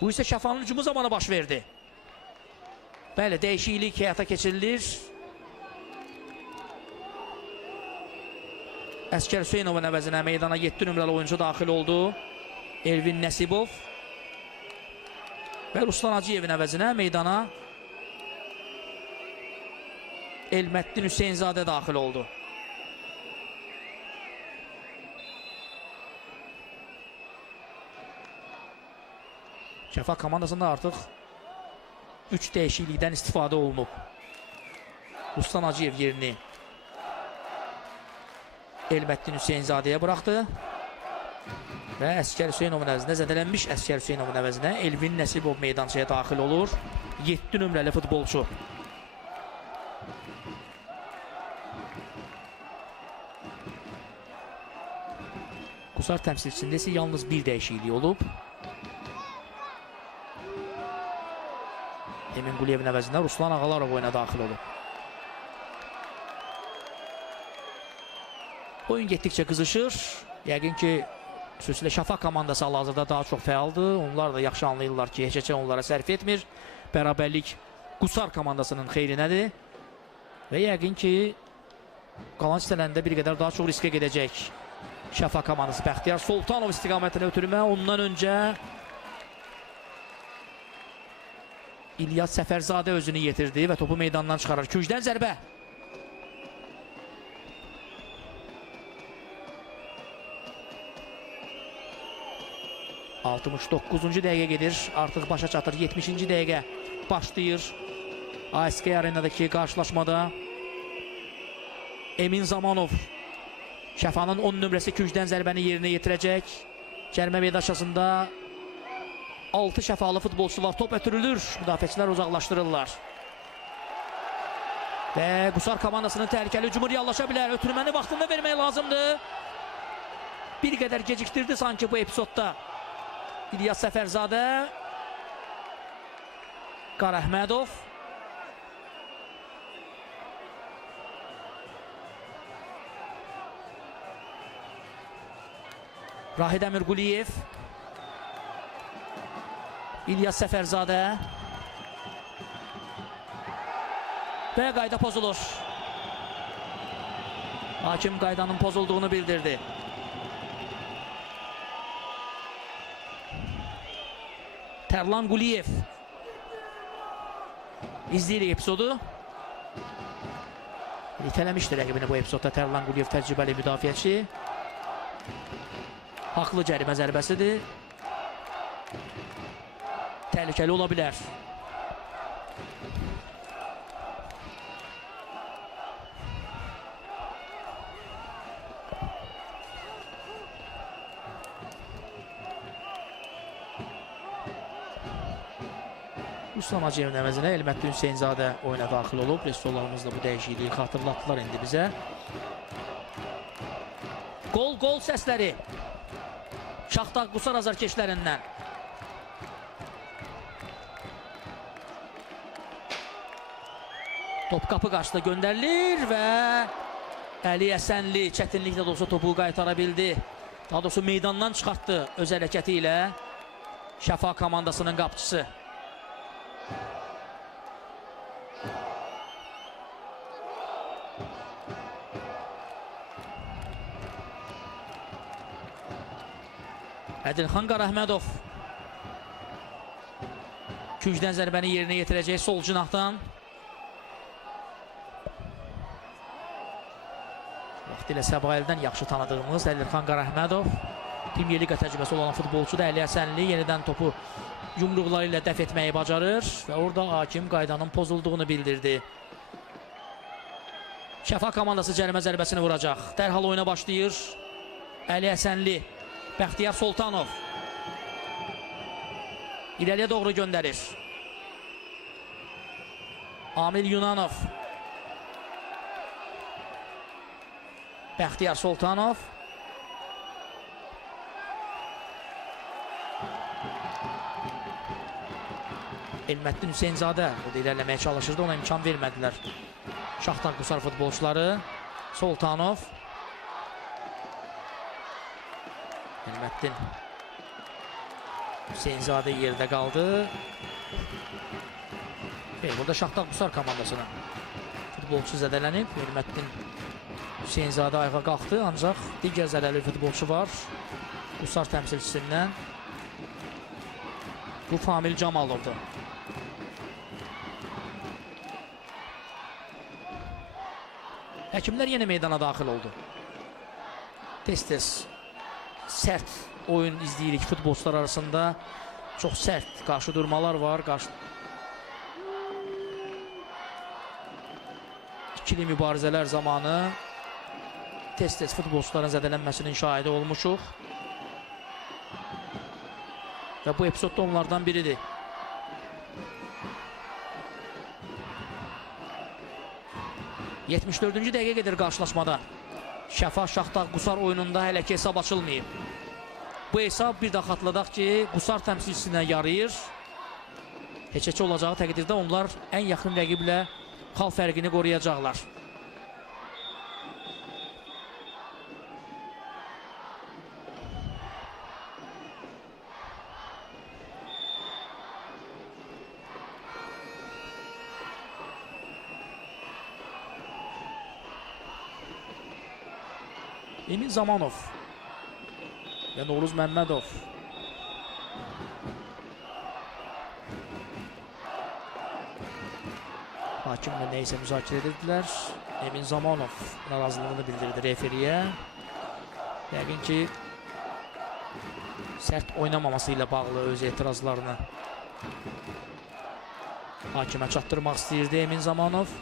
Bu isə Şəfanın hücumu zamanı baş verdi. Bəli, dəyişiklik həyata keçirilir. Əskər Hüseynovun əvəzinə meydana 7 nömrəli oyuncu daxil oldu. Elvin Nəsibov. Və Ruslan Hacıyevin əvəzinə meydana Elməddin Hüseynzadə daxil oldu. Şəfa komandasında artıq 3 dəyişiklikdən istifadə olunub. Ruslan Hacıyev yerini Elməddin Hüseynzadəyə buraxdı. Və Əskər Hüseynovun əvəzinə zədələnmiş Əskər Hüseynovun əvəzinə Elvin Nəsibov meydançaya daxil olur. 7 nömrəli futbolçu. Qusar təmsilçisində isə yalnız bir dəyişiklik olub. Emin Quliyevin əvəzinə Ruslan Ağalarov oyuna daxil olub. Oyun getdikcə qızışır. Yəqin ki, xüsusilə Şafaq komandası hal-hazırda daha çox fəaldır. Onlar da yaxşı anlayırlar ki, heç onlara sərf etmir. Bərabərlik Qusar komandasının xeyrinədir. Və yəqin ki, qalan hissələrində bir qədər daha çox riskə gedəcək Şafaq komandası. Bəxtiyar Soltanov istiqamətinə ötürmə. Ondan öncə İlyas Səfərzadə özünü yetirdi və topu meydandan çıxarır. Küncdən zərbə. ...69-cu dəqiqə gedir. Artıq başa çatır. 70-ci dəqiqə başlayır. ASK arenadakı qarşılaşmada Emin Zamanov Şəfanın 10 nömrəsi küncdən zərbəni yerinə yetirəcək. Cərimə meydançasında 6 şəfalı futbolçu var. Top ötürülür. Müdafiəçilər uzaqlaşdırırlar. Və Qusar komandasının təhlükəli hücumu reallaşa bilər. Ötürməni vaxtında vermək lazımdır. Bir qədər gecikdirdi sanki bu epizodda İlyas Səfərzadə. Qarahmədov. Rahid Əmir Quliyev. İlyas Səfərzadə. Və qayda pozulur. Hakim qaydanın pozulduğunu bildirdi. Tərlan Quliyev. İzləyirik epizodu. İtələmişdir rəqibini bu epizodda Tərlan Quliyev, təcrübəli müdafiəçi. Haqlı cərimə zərbəsidir. Təhlükəli ola bilər. Ruslan Hacıyevin əvəzinə Elməddin Hüseynzadə oyuna daxil olub. Rəssollarımız da bu dəyişikliyi xatırlatdılar indi bizə. Gol səsləri. Şaxtaq Qusar azarkeşlərindən. Top qapı qarşısında göndərilir və Əli Əsənli çətinliklə də olsa topu qaytara bildi. Daha doğrusu meydandan çıxartdı öz hərəkəti ilə Şəfa komandasının qapıçısı. Ədilxan Qarahmədov küncdən zərbəni yerinə yetirəcək sol cinahdan. Vaxtilə Səbaildən yaxşı tanıdığımız Ədilxan Qarahmədov, Premyer Liqa təcrübəsi olan futbolçudur. Əli Əsənli yenidən topu yumruqları ilə dəf etməyi bacarır və orada hakim qaydanın pozulduğunu bildirdi. Şəfa komandası cərimə zərbəsini vuracaq. Dərhal oyuna başlayır Əli Əsənli. Bəxtiyar Soltanov İləliyə doğru göndərir. Amil Yunanov. Bəxtiyar Soltanov. Elməddin Hüseynzadə burada ilərləməyə çalışırdı, ona imkan vermədilər Şaxtar Qusar futbolçuları. Soltanov. Elməddin Hüseynzadə yerdə qaldı. Burada Şaxtar Qusar komandasının futbolçu zədələnib. Elməddin Hüseynzadə ayağa qalxdı, ancaq digər zədəli futbolçu var Qusar təmsilçisindən. Bu Famil Camalovdur. Həkimlər yenə meydana daxil oldu. Tez-tez sərt oyun izləyirik futbolçular arasında. Çox sərt qarşı durmalar var. İkili mübarizələr zamanı tez-tez futbolçuların zədələnməsinin şahidi olmuşuq. və bu epizodda onlardan biridir. ...74-cü dəqiqə gedir qarşılaşmada. Şəfa Şaxtaq Qusar oyununda hələ ki hesab açılmayıb. Bu hesab bir də xatırladaq ki, Qusar təmsilçisinə yarayır. Heç-heç olacağı təqdirdə onlar ən yaxın rəqiblə xal fərqini qoruyacaqlar. Emin Zamanov və Novruz Məmmədov. Hakimlə neysə müzakirə edirdilər. Emin Zamanov narazılığını bildirdi referiyə. Yəqin ki, sərt oynamaması ilə bağlı öz etirazlarını hakimə çatdırmaq istəyirdi Emin Zamanov.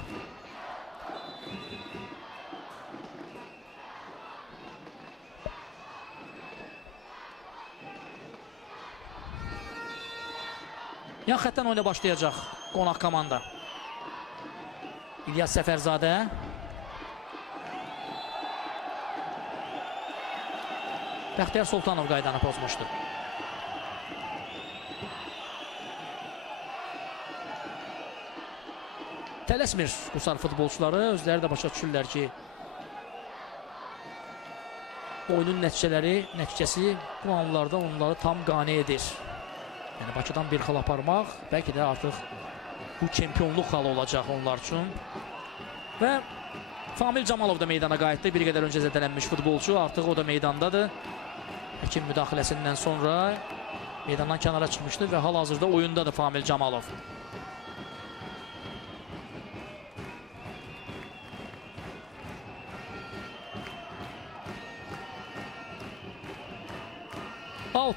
Yan xətdən oyuna başlayacaq qonaq komanda. İlyas Səfərzadə. Bəxtiyar Sultanov qaydanı pozmuşdu. Tələsmir Qusar futbolçuları. Özləri də başa düşürlər ki, oyunun nəticəsi bu anlarda onları tam qane edir. Yəni Bakıdan bir xal aparmaq bəlkə də artıq bu çempionluq xalı olacaq onlar üçün. Və Famil Camalov da meydana qayıtdı. Bir qədər öncə zədələnmiş futbolçu artıq o da meydandadır. Həkim müdaxiləsindən sonra meydandan kənara çıxmışdı və hal-hazırda oyundadır Famil Camalov. Out.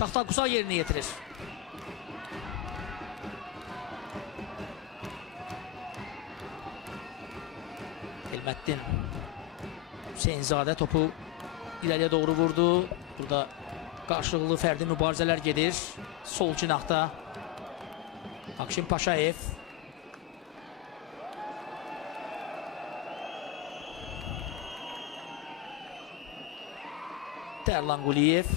Şaxtaq Qusar yerini yetirir. Elməddin Hüseynzadə topu irəliyə doğru vurdu. Burada qarşılıqlı fərdi mübarizələr gedir. Sol cinahda Akşin Paşayev. Tərlan Quliyev.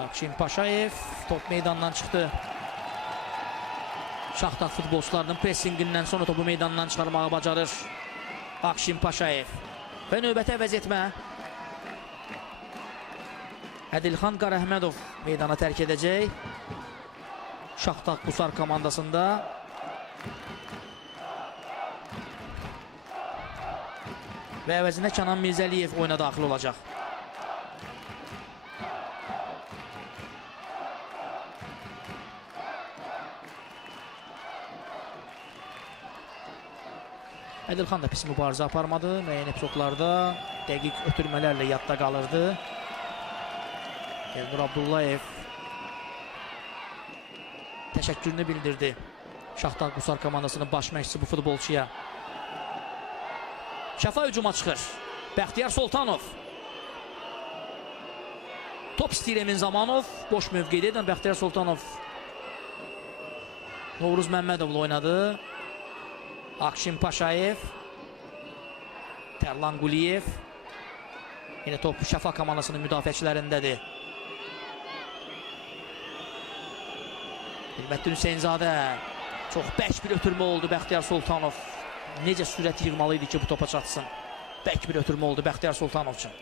Akşin Paşayev top meydandan çıxdı. Şaxtaq futbolçularının pressingindən sonra topu meydandan çıxarmağı bacarır Akşin Paşayev. Və növbəti əvəz etmə. Ədilxan Qarahmədov meydana tərk edəcək. Şaxtaq Qusar komandasında. Və əvəzinə Kənan Mirzəliyev oyuna daxil olacaq. Ədilxan da pis mübarizə aparmadı. Müəyyən epizodlarda dəqiq ötürmələrlə yadda qalırdı. Elnur Abdullayev təşəkkürünü bildirdi Şaxtaq Qusar komandasının baş məşqçisi bu futbolçuya. Şəfa hücuma çıxır. Bəxtiyar Sultanov. Top istəyir Emin Zamanov. Boş mövqedə edən Bəxtiyar Sultanov Novruz Məmmədovla oynadı. Akşin Paşayev. Tərlan Quliyev. Yine top Şəfa komandasının müdafiəçilərindədir. Elməddin Hüseynzadə. Çox bərk bir ötürmə oldu Bəxtiyar Sultanov. Necə sürət yığmalıydı ki bu topa çatsın. Bərk bir ötürmə oldu Bəxtiyar Sultanov üçün.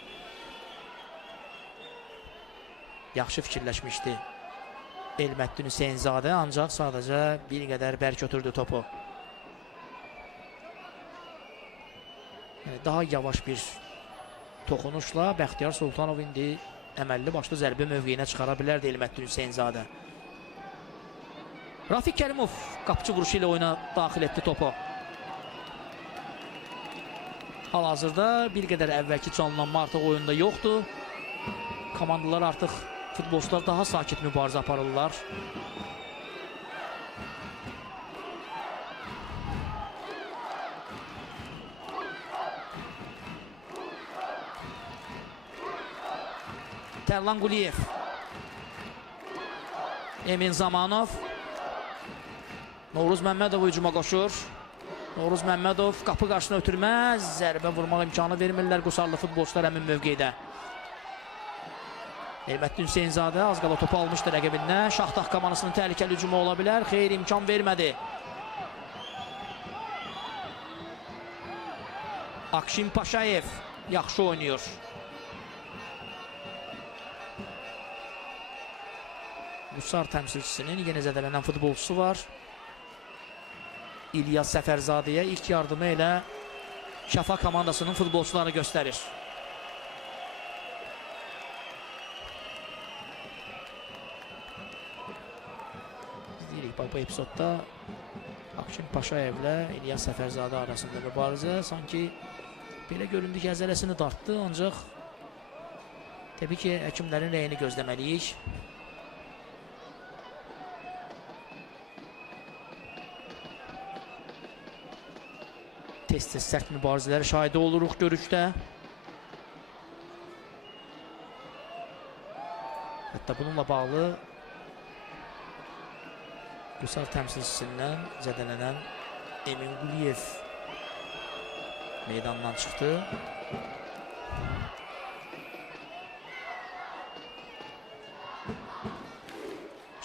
Yaxşı fikirləşmişdi Elməddin Hüseynzadə, ancaq sadəcə bir qədər bərk ötürdü topu. Daha yavaş bir toxunuşla Bəxtiyar Sultanov indi əməlli başlı zərbə mövqeyinə çıxara bilərdi Elməddin Hüseynzadə. Rafiq Kərimov qapıcı vuruşu ilə oyuna daxil etdi topu. Hal-hazırda bir qədər əvvəlki canlanma artıq oyunda yoxdur. Komandalar artıq, futbolçular daha sakit mübarizə aparırlar. Tərlan Quliyev. Emin Zamanov. Novruz Məmmədov hücuma qoşur. Novruz Məmmədov qapı qarşısına ötürməz. Zərbə vurmaq imkanı vermirlər Qusarlı futbolçular həmin mövqeydə. Elməddin Hüseynzadə az qala topu almışdı rəqibindən. Şaxtaq komandasının təhlükəli hücumu ola bilər. Xeyr, imkan vermədi. Akşin Paşayev yaxşı oynuyor. Qusar təmsilçisinin yenə zədələnən futbolçusu var. İlyas Səfərzadəyə ilk yardımı ilə Şafa komandasının futbolçuları göstərir. Bu epizodda Akşin Paşayevlə İlyas Səfərzadə arasında mübarizə sanki belə göründü ki, əzələsini dartdı, ancaq təbii ki, həkimlərin rəyini gözləməliyik. Tez-tez sərt mübarizələri şahidi oluruq görüşdə. Hətta bununla bağlı Qusar təmsilçisindən zədələnən Emin Quliyev meydandan çıxdı.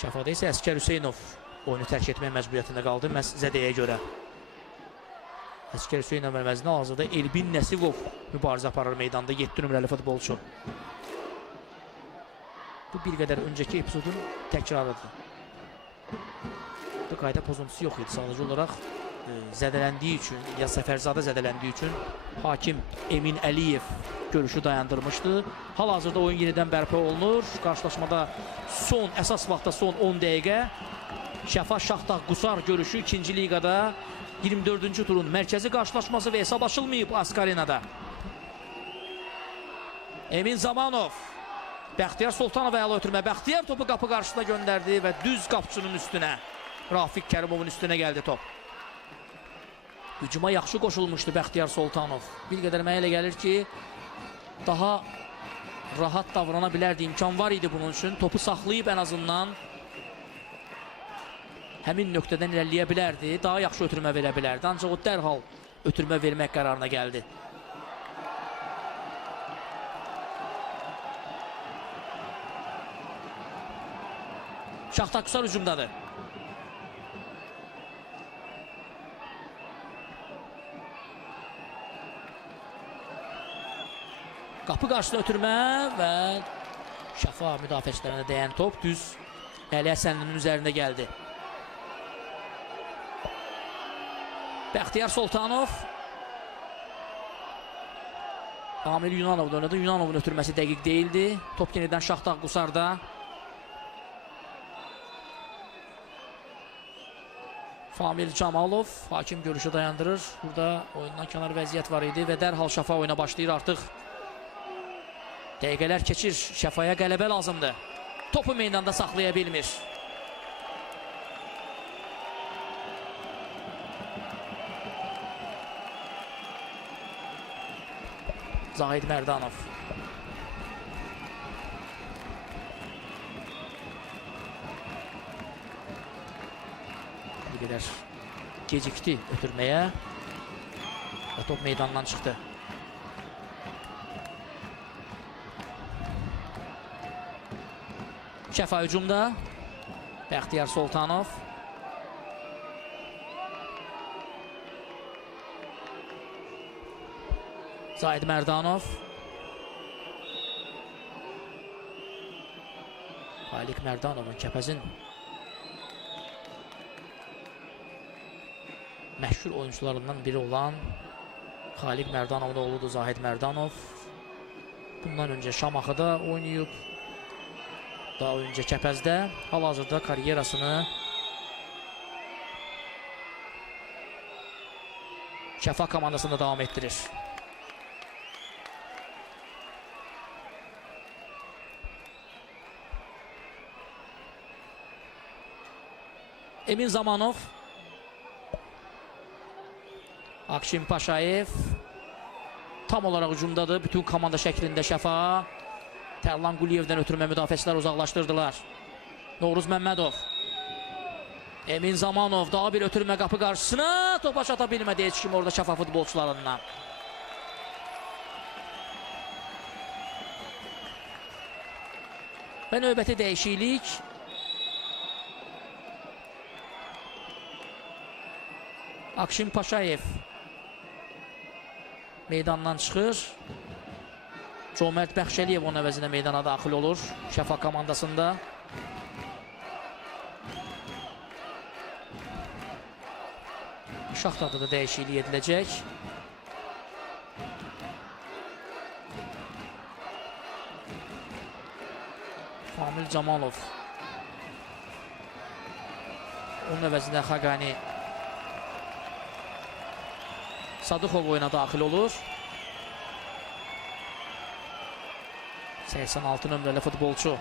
Şafada isə Əskər Hüseynov oyunu tərk etmək məcburiyyətində qaldı məhz zədəyə görə. Əskər Hüseynov əvəzinə hazırda Elbin Nəsivov mübarizə aparır meydanda, 7 nömrəli futbolçu. Bu bir qədər öncəki epizodun təkrarıdır. Bu qayda pozuntusu yox idi. Sadəcə olaraq zədələndiyi üçün, ya Səfərzadə zədələndiyi üçün hakim Emin Əliyev görüşü dayandırmışdı. Hal-hazırda oyun yenidən bərpa olunur. Qarşılaşmada əsas vaxtda son 10 dəqiqə. Şəfa Şaxtaq Qusar görüşü 2-ci liqada 24-cü turun mərkəzi qarşılaşması və hesab açılmayıb Askarinada. Emin Zamanov. Bəxtiyar Sultanov əla ötürmə. Bəxtiyar topu qapı qarşısına göndərdi və düz qapçının üstünə, Rafiq Kərimovun üstünə gəldi top. Hücuma yaxşı qoşulmuşdu Bəxtiyar Sultanov. Bir qədər mənə elə gəlir ki, daha rahat davrana bilərdi, imkan var idi bunun üçün. Topu saxlayıb ən azından həmin nöqtədən irəliləyə bilərdi, daha yaxşı ötürmə verə bilərdi. Ancaq o dərhal ötürmə vermək qərarına gəldi. Şaxtaq Qusar hücumdadır. Qapı qarşısına ötürmə və Şafa müdafiəçilərinə dəyən top düz Əli Həsənlinin üzərində gəldi. Bəxtiyar Sultanov Amil Yunanov'da oynadı. Yunanov'un ötürməsi dəqiq deyildi. Top yenidən Şaxtaq Qusarda. Famil Camalov hakim görüşü dayandırır. Burada oyundan kənar vəziyyət var idi və dərhal Şafa oyuna başlayır artıq. Dəqiqələr keçir. Şəfaya qələbə lazımdır. Topu meydanda saxlaya bilmir. Zahid Mərdanov. Bir qədər gecikdi ötürməyə və top meydandan çıxdı. Şəfa hücumda. Bəxtiyar Sultanov. Zahid Mərdanov. Xaliq Mərdanovun Kəpəzin məşhur oyuncularından biri olan Xaliq Mərdanovun oğludur Zahid Mərdanov. Bundan öncə Şamaxıda oynayıb. Daha öncə Kəpəzdə. Hal-hazırda karyerasını Şəfa komandasında davam etdirir. Emin Zamanov. Akşin Paşayev. Tam olaraq hücumdadır. Bütün komanda şəklində Şəfa. Tərlan Quliyevdən ötürmə müdafiəçilər uzaqlaşdırdılar. Novruz Məmmədov. Emin Zamanov daha bir ötürmə qapı qarşısına. Topa çata bilmədi heç kim orada Şəfa futbolçularından. Və növbəti dəyişiklik. Akşin Paşayev meydandan çıxır. Cömert Bəxşəliyev onun əvəzinə meydana daxil olur Şəfa komandasında. Şaxtada da dəyişiklik ediləcək. Famil Camalov. Onun əvəzinə Xaqani Sadıxov oyuna daxil olur. 86 nömrəli futbolçu.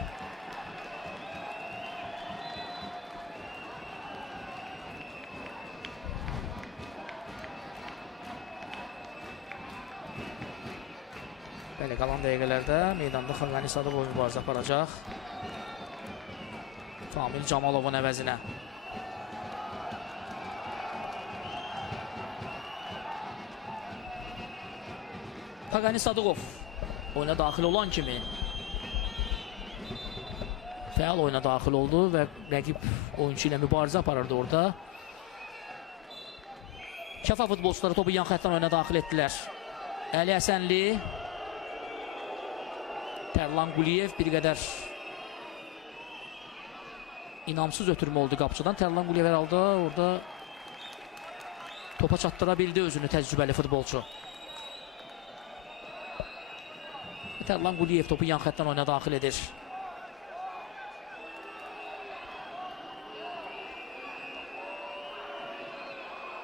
Belə qalan dəqiqələrdə meydanda Xaqani Sadıxov mübarizə aparacaq. Famil Camalovun əvəzinə. Xaqani Sadıxov oyuna daxil olan kimi fəal oyuna daxil oldu və rəqib oyunçu ilə mübarizə aparırdı orada. Şəfa futbolçuları topu yan xəttdən oyuna daxil etdilər. Əli Həsənli, Tərlan Quliyev bir qədər inamsız ötürmə oldu qapıcıdan. Tərlan Quliyev hər halda orada topa çatdıra bildi özünü təcrübəli futbolçu. Tərlan Quliyev topu yan xəttdən oyuna daxil edir.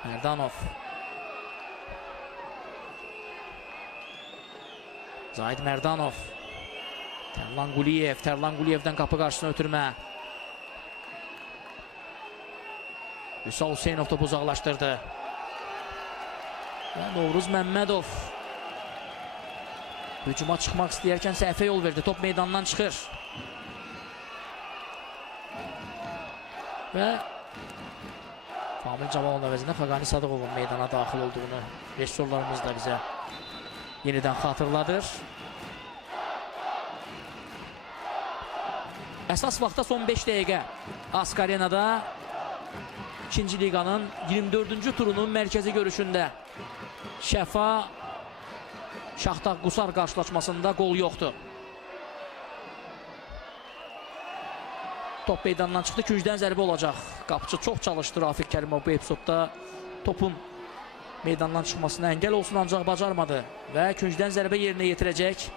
Merdanov. Zahid Merdanov. Tərlan Quliyev. Tərlan Quliyevdən qapı qarşısına ötürmə. Vüsal Hüseynov topu uzaqlaşdırdı. Və Novruz Məmmədov hücuma çıxmaq istəyərkən səhvə yol verdi. Top meydandan çıxır. Və Famil Camalovun əvəzində Xaqani Sadıxovun meydana daxil olduğunu rejissorlarımız da bizə yenidən xatırladır. Əsas vaxtda son 5 dəqiqə Ask Arenada 2-ci liqanın 24-cü turunun mərkəzi görüşündə Şəfa Şaxtaq Qusar qarşılaşmasında qol yoxdur. Top meydandan çıxdı, küncdən zərbə olacaq. Qapıcı çox çalışdı Rafiq Kərimov bu epizodda topun meydandan çıxmasına əngəl olsun, ancaq bacarmadı. Və küncdən zərbə yerinə yetirəcək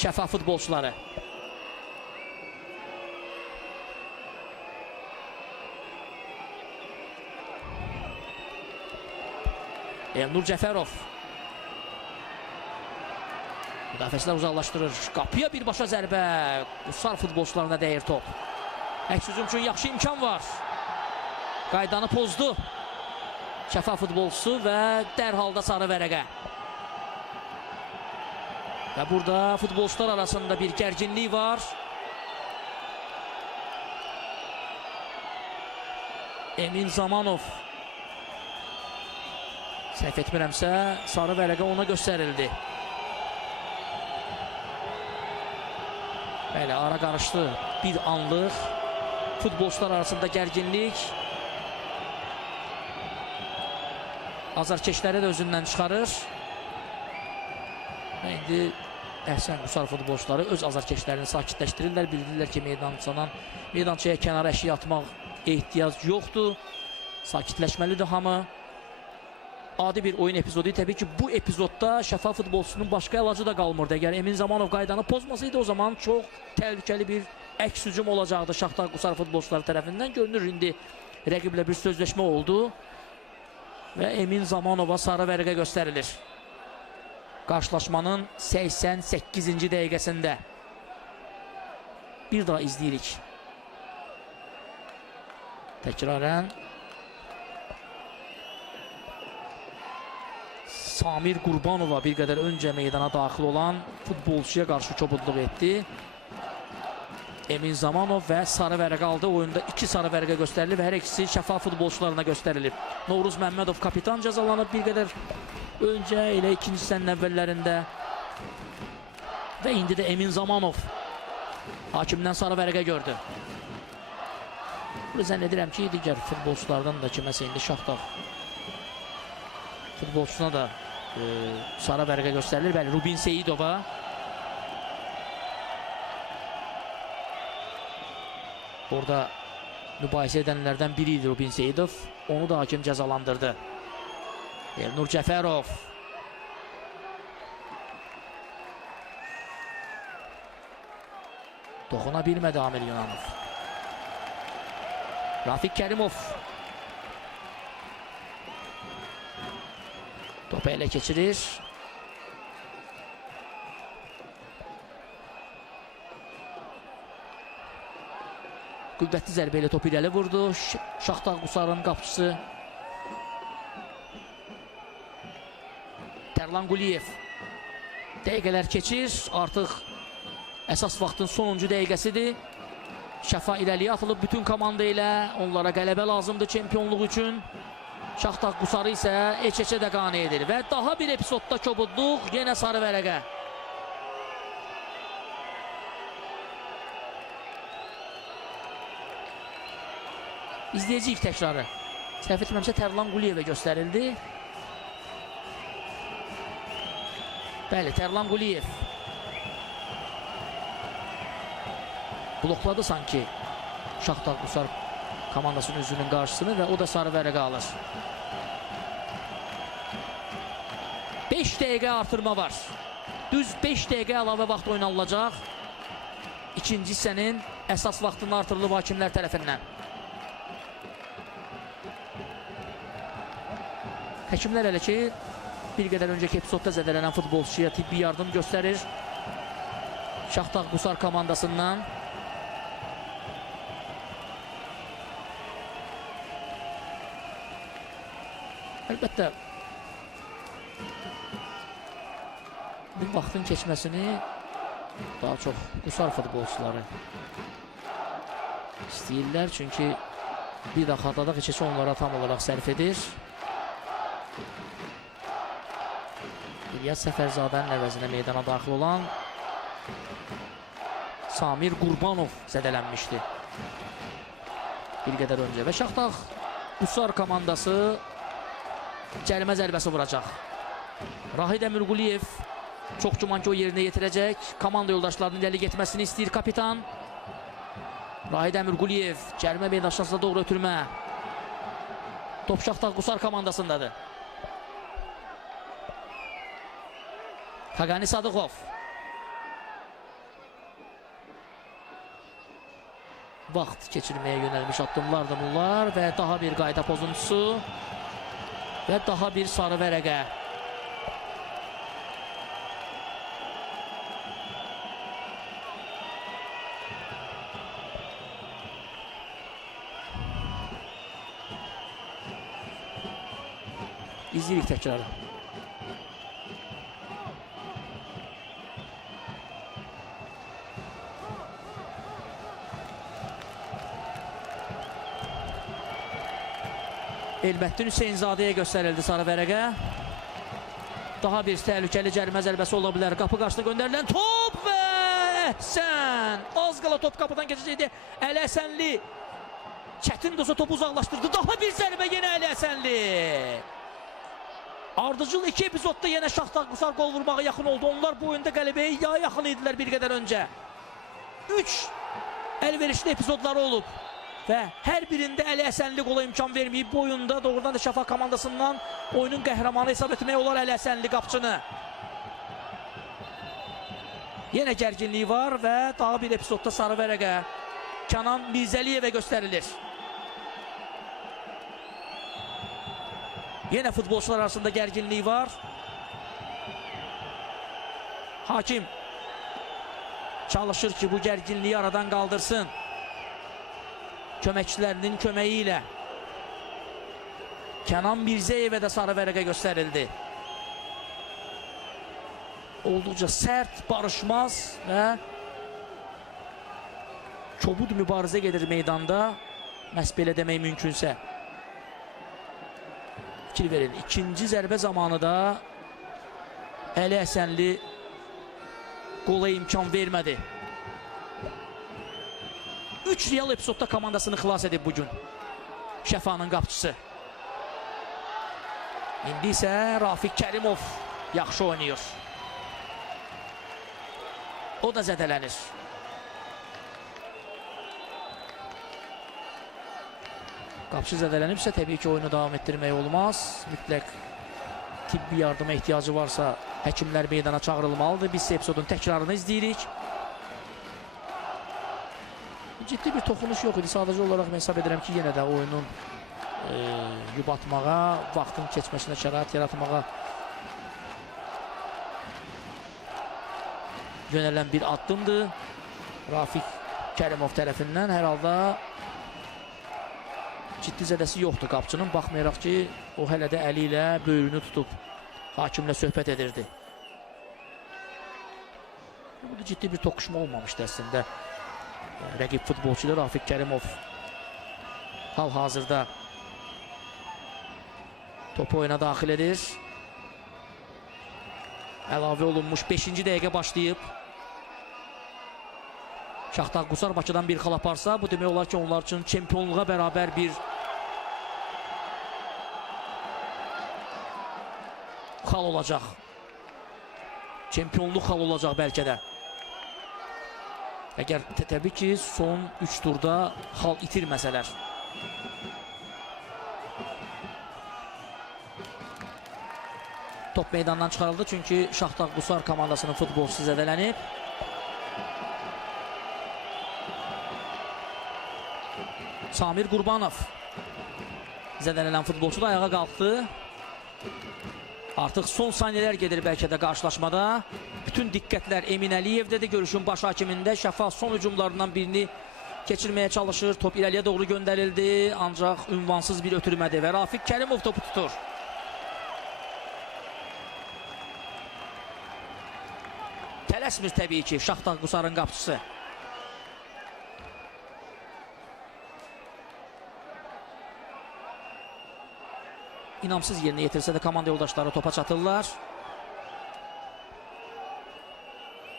Şəfa futbolçuları. Elnur Cəfərov. Müdafiəçilər uzaqlaşdırır. Qapıya birbaşa zərbə. Qusar futbolçularına dəyir top. Əks hücum üçün yaxşı imkan var. Qaydanı pozdu Şəfa futbolçusu və dərhalda sarı vərəqə. Və burada futbolçular arasında bir gərginlik var. Emin Zamanov. Səhv etmirəmsə, sarı vərəqə ona göstərildi. Bəli, ara qarışdı. Bir anlıq futbolçular arasında gərginlik. Azarkeşləri də özündən çıxarır. Və indi Əhsən Qusar futbolçuları öz azarkeşlərini sakitləşdirirlər. Bildirlər ki, meydançaya kənara əşya atmaq ehtiyac yoxdur. Sakitləşməlidir hamı. Adi bir oyun epizodu. Təbii ki, bu epizodda Şəfa futbolçusunun başqa əlacı da qalmırdı. Əgər Emin Zamanov qaydanı pozmasaydı, o zaman çox təhlükəli bir əks hücum olacaqdı Şaxtaq Qusar futbolçuları tərəfindən. Görünür, indi rəqiblə bir sözləşmə oldu və Emin Zamanova sarı vərəqə göstərilir. Qarşılaşmanın 88-ci dəqiqəsində. Bir daha izləyirik. Təkrarən Samir Qurbanova bir qədər öncə meydana daxil olan futbolçuya qarşı kobudluq etdi. Emin Zamanov və sarı vərəqə aldı. Oyunda 2 sarı vərəqə göstərilib və hər ikisi şəfa futbolçularına göstərilib. Novruz Məmmədov kapitan cəzalanıb bir qədər öncə, elə ikinci hissənin əvvəllərində. Və indi də Emin Zamanov hakimdən sarı vərəqə gördü. Bunu zənn edirəm ki, digər futbolçulardan da kiməsə indi Şaxtaq futbolçusuna da sarı vərəqə göstərilir. Bəli, Rubin Seyidova. Orada mübahisə edənlərdən biri idi Rubin Seyidov. Onu da hakim cəzalandırdı. Elnur Cəfərov. Doxuna bilmədi Amir Yunanov. Rafiq Kərimov. Topu elə keçirir. Qüvvətli zərbə ilə topu irəli vurdu. Şaxtaq Qusarın qapıçısı Tərlan Quliyev. Dəqiqələr keçir. Artıq əsas vaxtın sonuncu dəqiqəsidir. Şəfa irəliyə atılıb bütün komanda ilə. Onlara qələbə lazımdır çempionluq üçün. Şaxtaq Qusarı isə heç-heçə də qane edir. Və daha bir epizodda kobudluq. Yenə sarı vərəqə. İzləyəcəyik təkrarı. Səhv etməmsə Tərlan Quliyevə göstərildi. Bəli, Tərlan Quliyev. Blokladı sanki Şaxtaq Qusar komandasının üzvünün qarşısını və o da sarı vərəqə alır. 5 dəqiqə artırma var. Düz 5 dəqiqə əlavə vaxt oynanılacaq. İkinci hissənin əsas vaxtının artırılıb hakimlər tərəfindən. Həkimlər hələ ki, bir qədər öncəki epizodda zədələnən futbolçuya tibbi yardım göstərir. Şaxtaq Qusar komandasından. Əlbəttə, bu vaxtın keçməsini daha çox Qusar futbolçuları istəyirlər. Çünki bir də xatadaq içəsi onlara tam olaraq sərf edir. İlyas Səfərzadənin əvəzinə meydana daxil olan Samir Qurbanov zədələnmişdi bir qədər öncə. Və Şaxtaq Qusar komandası cərimə zərbəsi vuracaq. Rahid Əmirquliyev çox güman ki o yerinə yetirəcək. Komanda yoldaşlarının irəli getməsini istəyir kapitan. Rahid Əmirquliyev cərimə meydançasına doğru ötürmə. Top Şaxtaq Qusar komandasındadır. Xaqani Sadıqov. Vaxt keçirməyə yönəlmiş addımlardır bunlar və daha bir qayda pozuntusu və daha bir sarı vərəqə. İzləyirik təkrarı. Elbəddin Hüseynzadəyə göstərildi sarı vərəqə. Daha bir təhlükəli cərimə zərbəsi ola bilər. Qapı qarşısına göndərilən top və Əhsən! Az qala top qapıdan keçəcəkdi. Əli Həsənli çətin də olsa topu uzaqlaşdırdı. Daha bir zərbə yenə Əli Həsənli. Ardıcıl 2 epizodda yenə Şaxtaq Qusar qol vurmağa yaxın oldu. Onlar bu oyunda qələbəyə yaxın idilər bir qədər öncə. 3 əlverişli epizodları olub. Və hər birində Əli Həsənli qola imkan verməyib. Bu oyunda doğrudan da Şafaq komandasından oyunun qəhrəmanı hesab etmək olar Əli Həsənli qapçını. Yenə gərginliyi var və daha bir epizodda sarı vərəqə Kənan Mirzəliyevə göstərilir. Yenə futbolçular arasında gərginliyi var. Hakim çalışır ki, bu gərginliyi aradan qaldırsın. Köməkçilərinin köməyi ilə Kənan Mirzəyevə də sarı vərəqə göstərildi. olduqca sərt, barışmaz və kobud mübarizə gedir meydanda. Məhz belə demək mümkünsə. Fikir verin. İkinci zərbə zamanı da Əli Həsənli qola imkan vermədi. 3 Real epizodda komandasını xilas edib bugün Şəfanın qapçısı. İndi isə Rafiq Kərimov yaxşı oynayır. O da zədələnir. Qapçı zədələnibsə təbii ki oyunu davam etdirmək olmaz. Mütləq tibbi yardıma ehtiyacı varsa həkimlər meydana çağırılmalıdır. Biz epizodun təkrarını izləyirik. Ciddi bir toxunuş yox idi. Sadəcə olaraq mən hesab edirəm ki, yenə də oyunun yubatmağa, vaxtın keçməsinə şərait yaratmağa yönələn bir addımdır. Rafiq Kərimov tərəfindən hər halda ciddi zədəsi yoxdur qapçının. Baxmayaraq ki, o hələ də əli ilə böyrünü tutub hakimlə söhbət edirdi. Burada ciddi bir toqquşma olmamışdı əslində. Rəqib futbolçular Rafiq Kərimov hal-hazırda topu oyuna daxil edir. Əlavə olunmuş 5-ci dəqiqə başlayıb. Şaxtar Qusar Bakıdan bir xal aparsa, bu demək olar ki, onlar üçün çempionluğa bərabər bir xal olacaq. Çempionluq xal olacaq bəlkə də. Əgər təbii ki, son 3 turda xal itirməsələr. Top meydandan çıxarıldı çünki Şaxtar Qusar komandasının futbolçusu zədələnib. Samir Qurbanov zədələnən futbolçu da ayağa qalxdı. Artıq son saniyələr gedir bəlkə də qarşılaşmada. Bütün diqqətlər Emin Əliyevdədir. Görüşün baş hakimində. Şəfa son hücumlarından birini keçirməyə çalışır. Top irəliyə doğru göndərildi. Ancaq ünvansız bir ötürmədir və Rafiq Kərimov topu tutur. Tələsmir təbii ki, Şaxtar Qusarın qapçısı. İnamsız yerinə yetirsə də komanda yoldaşları topa çatırlar.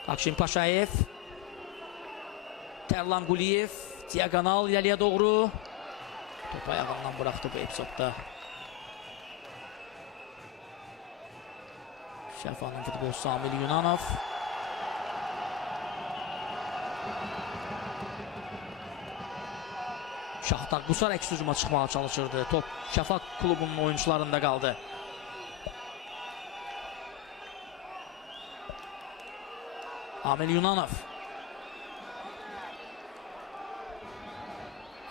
Akşin Paşayev, Tərlan Quliyev, diagonal irəliyə doğru. Topu ayağından bıraxdı bu epizodda. Şəfanın futbolçusu Amil Yunanov. Şaxtar Qusar əks hücuma çıxmağa çalışırdı. Top Şəfa klubunun oyuncularında qaldı. Amil Yunanov.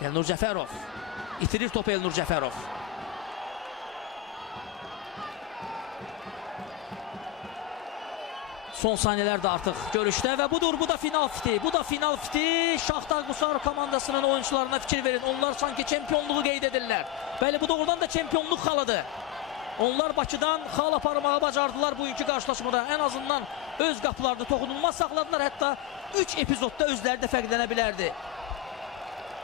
Elnur Cəfərov. İtirir topu Elnur Cəfərov. Son saniyələrdə artıq görüşdə və budur, bu da final fiti. Bu da final fiti. Şaxtar Qusar komandasının oyuncularına fikir verin. Onlar sanki çempionluğu qeyd edirlər. Bəli, bu doğrudan da çempionluq xalıdır. Onlar Bakıdan xal aparmağa bacardılar bugünkü qarşılaşmada. Ən azından öz qapılarını toxunulmaz saxladılar. Hətta 3 epizodda özləri də fərqlənə bilərdi.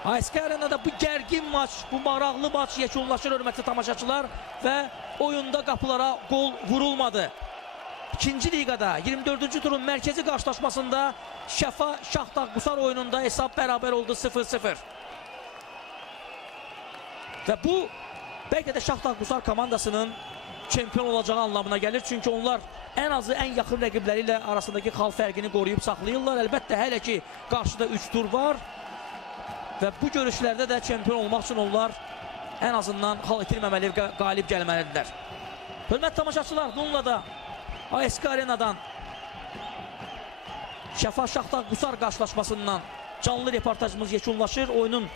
ASK Arenada bu gərgin maç, bu maraqlı maç yekunlaşır hörmətli tamaşaçılar və oyunda qapılara qol vurulmadı. İkinci liqada 24-cü turun mərkəzi qarşılaşmasında Şəfa Şaxtar Qusar oyununda hesab bərabər oldu 0-0. Və bu bəlkə də Şaxtar Qusar komandasının çempion olacağı anlamına gəlir. Çünki onlar ən azı ən yaxın rəqibləri ilə arasındakı xal fərqini qoruyub saxlayırlar. Əlbəttə hələ ki qarşıda 3 tur var və bu görüşlərdə də çempion olmaq üçün onlar ən azından xal itirməməli, qalib gəlməlidirlər. Hörmətli tamaşaçılar, bununla da ASK Arenadan Şəfa Şaxtar Qusar qarşılaşmasından canlı reportajımız yekunlaşır. Oyunun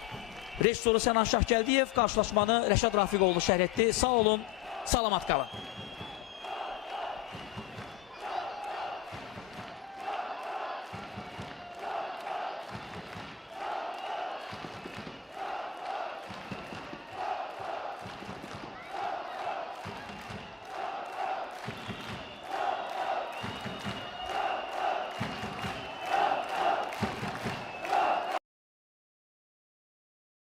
rejissoru Sənan Şahgəldiyev qarşılaşmanı Rəşad Rafiqoğlu şərh etdi. Sağ olun, salamat qalın.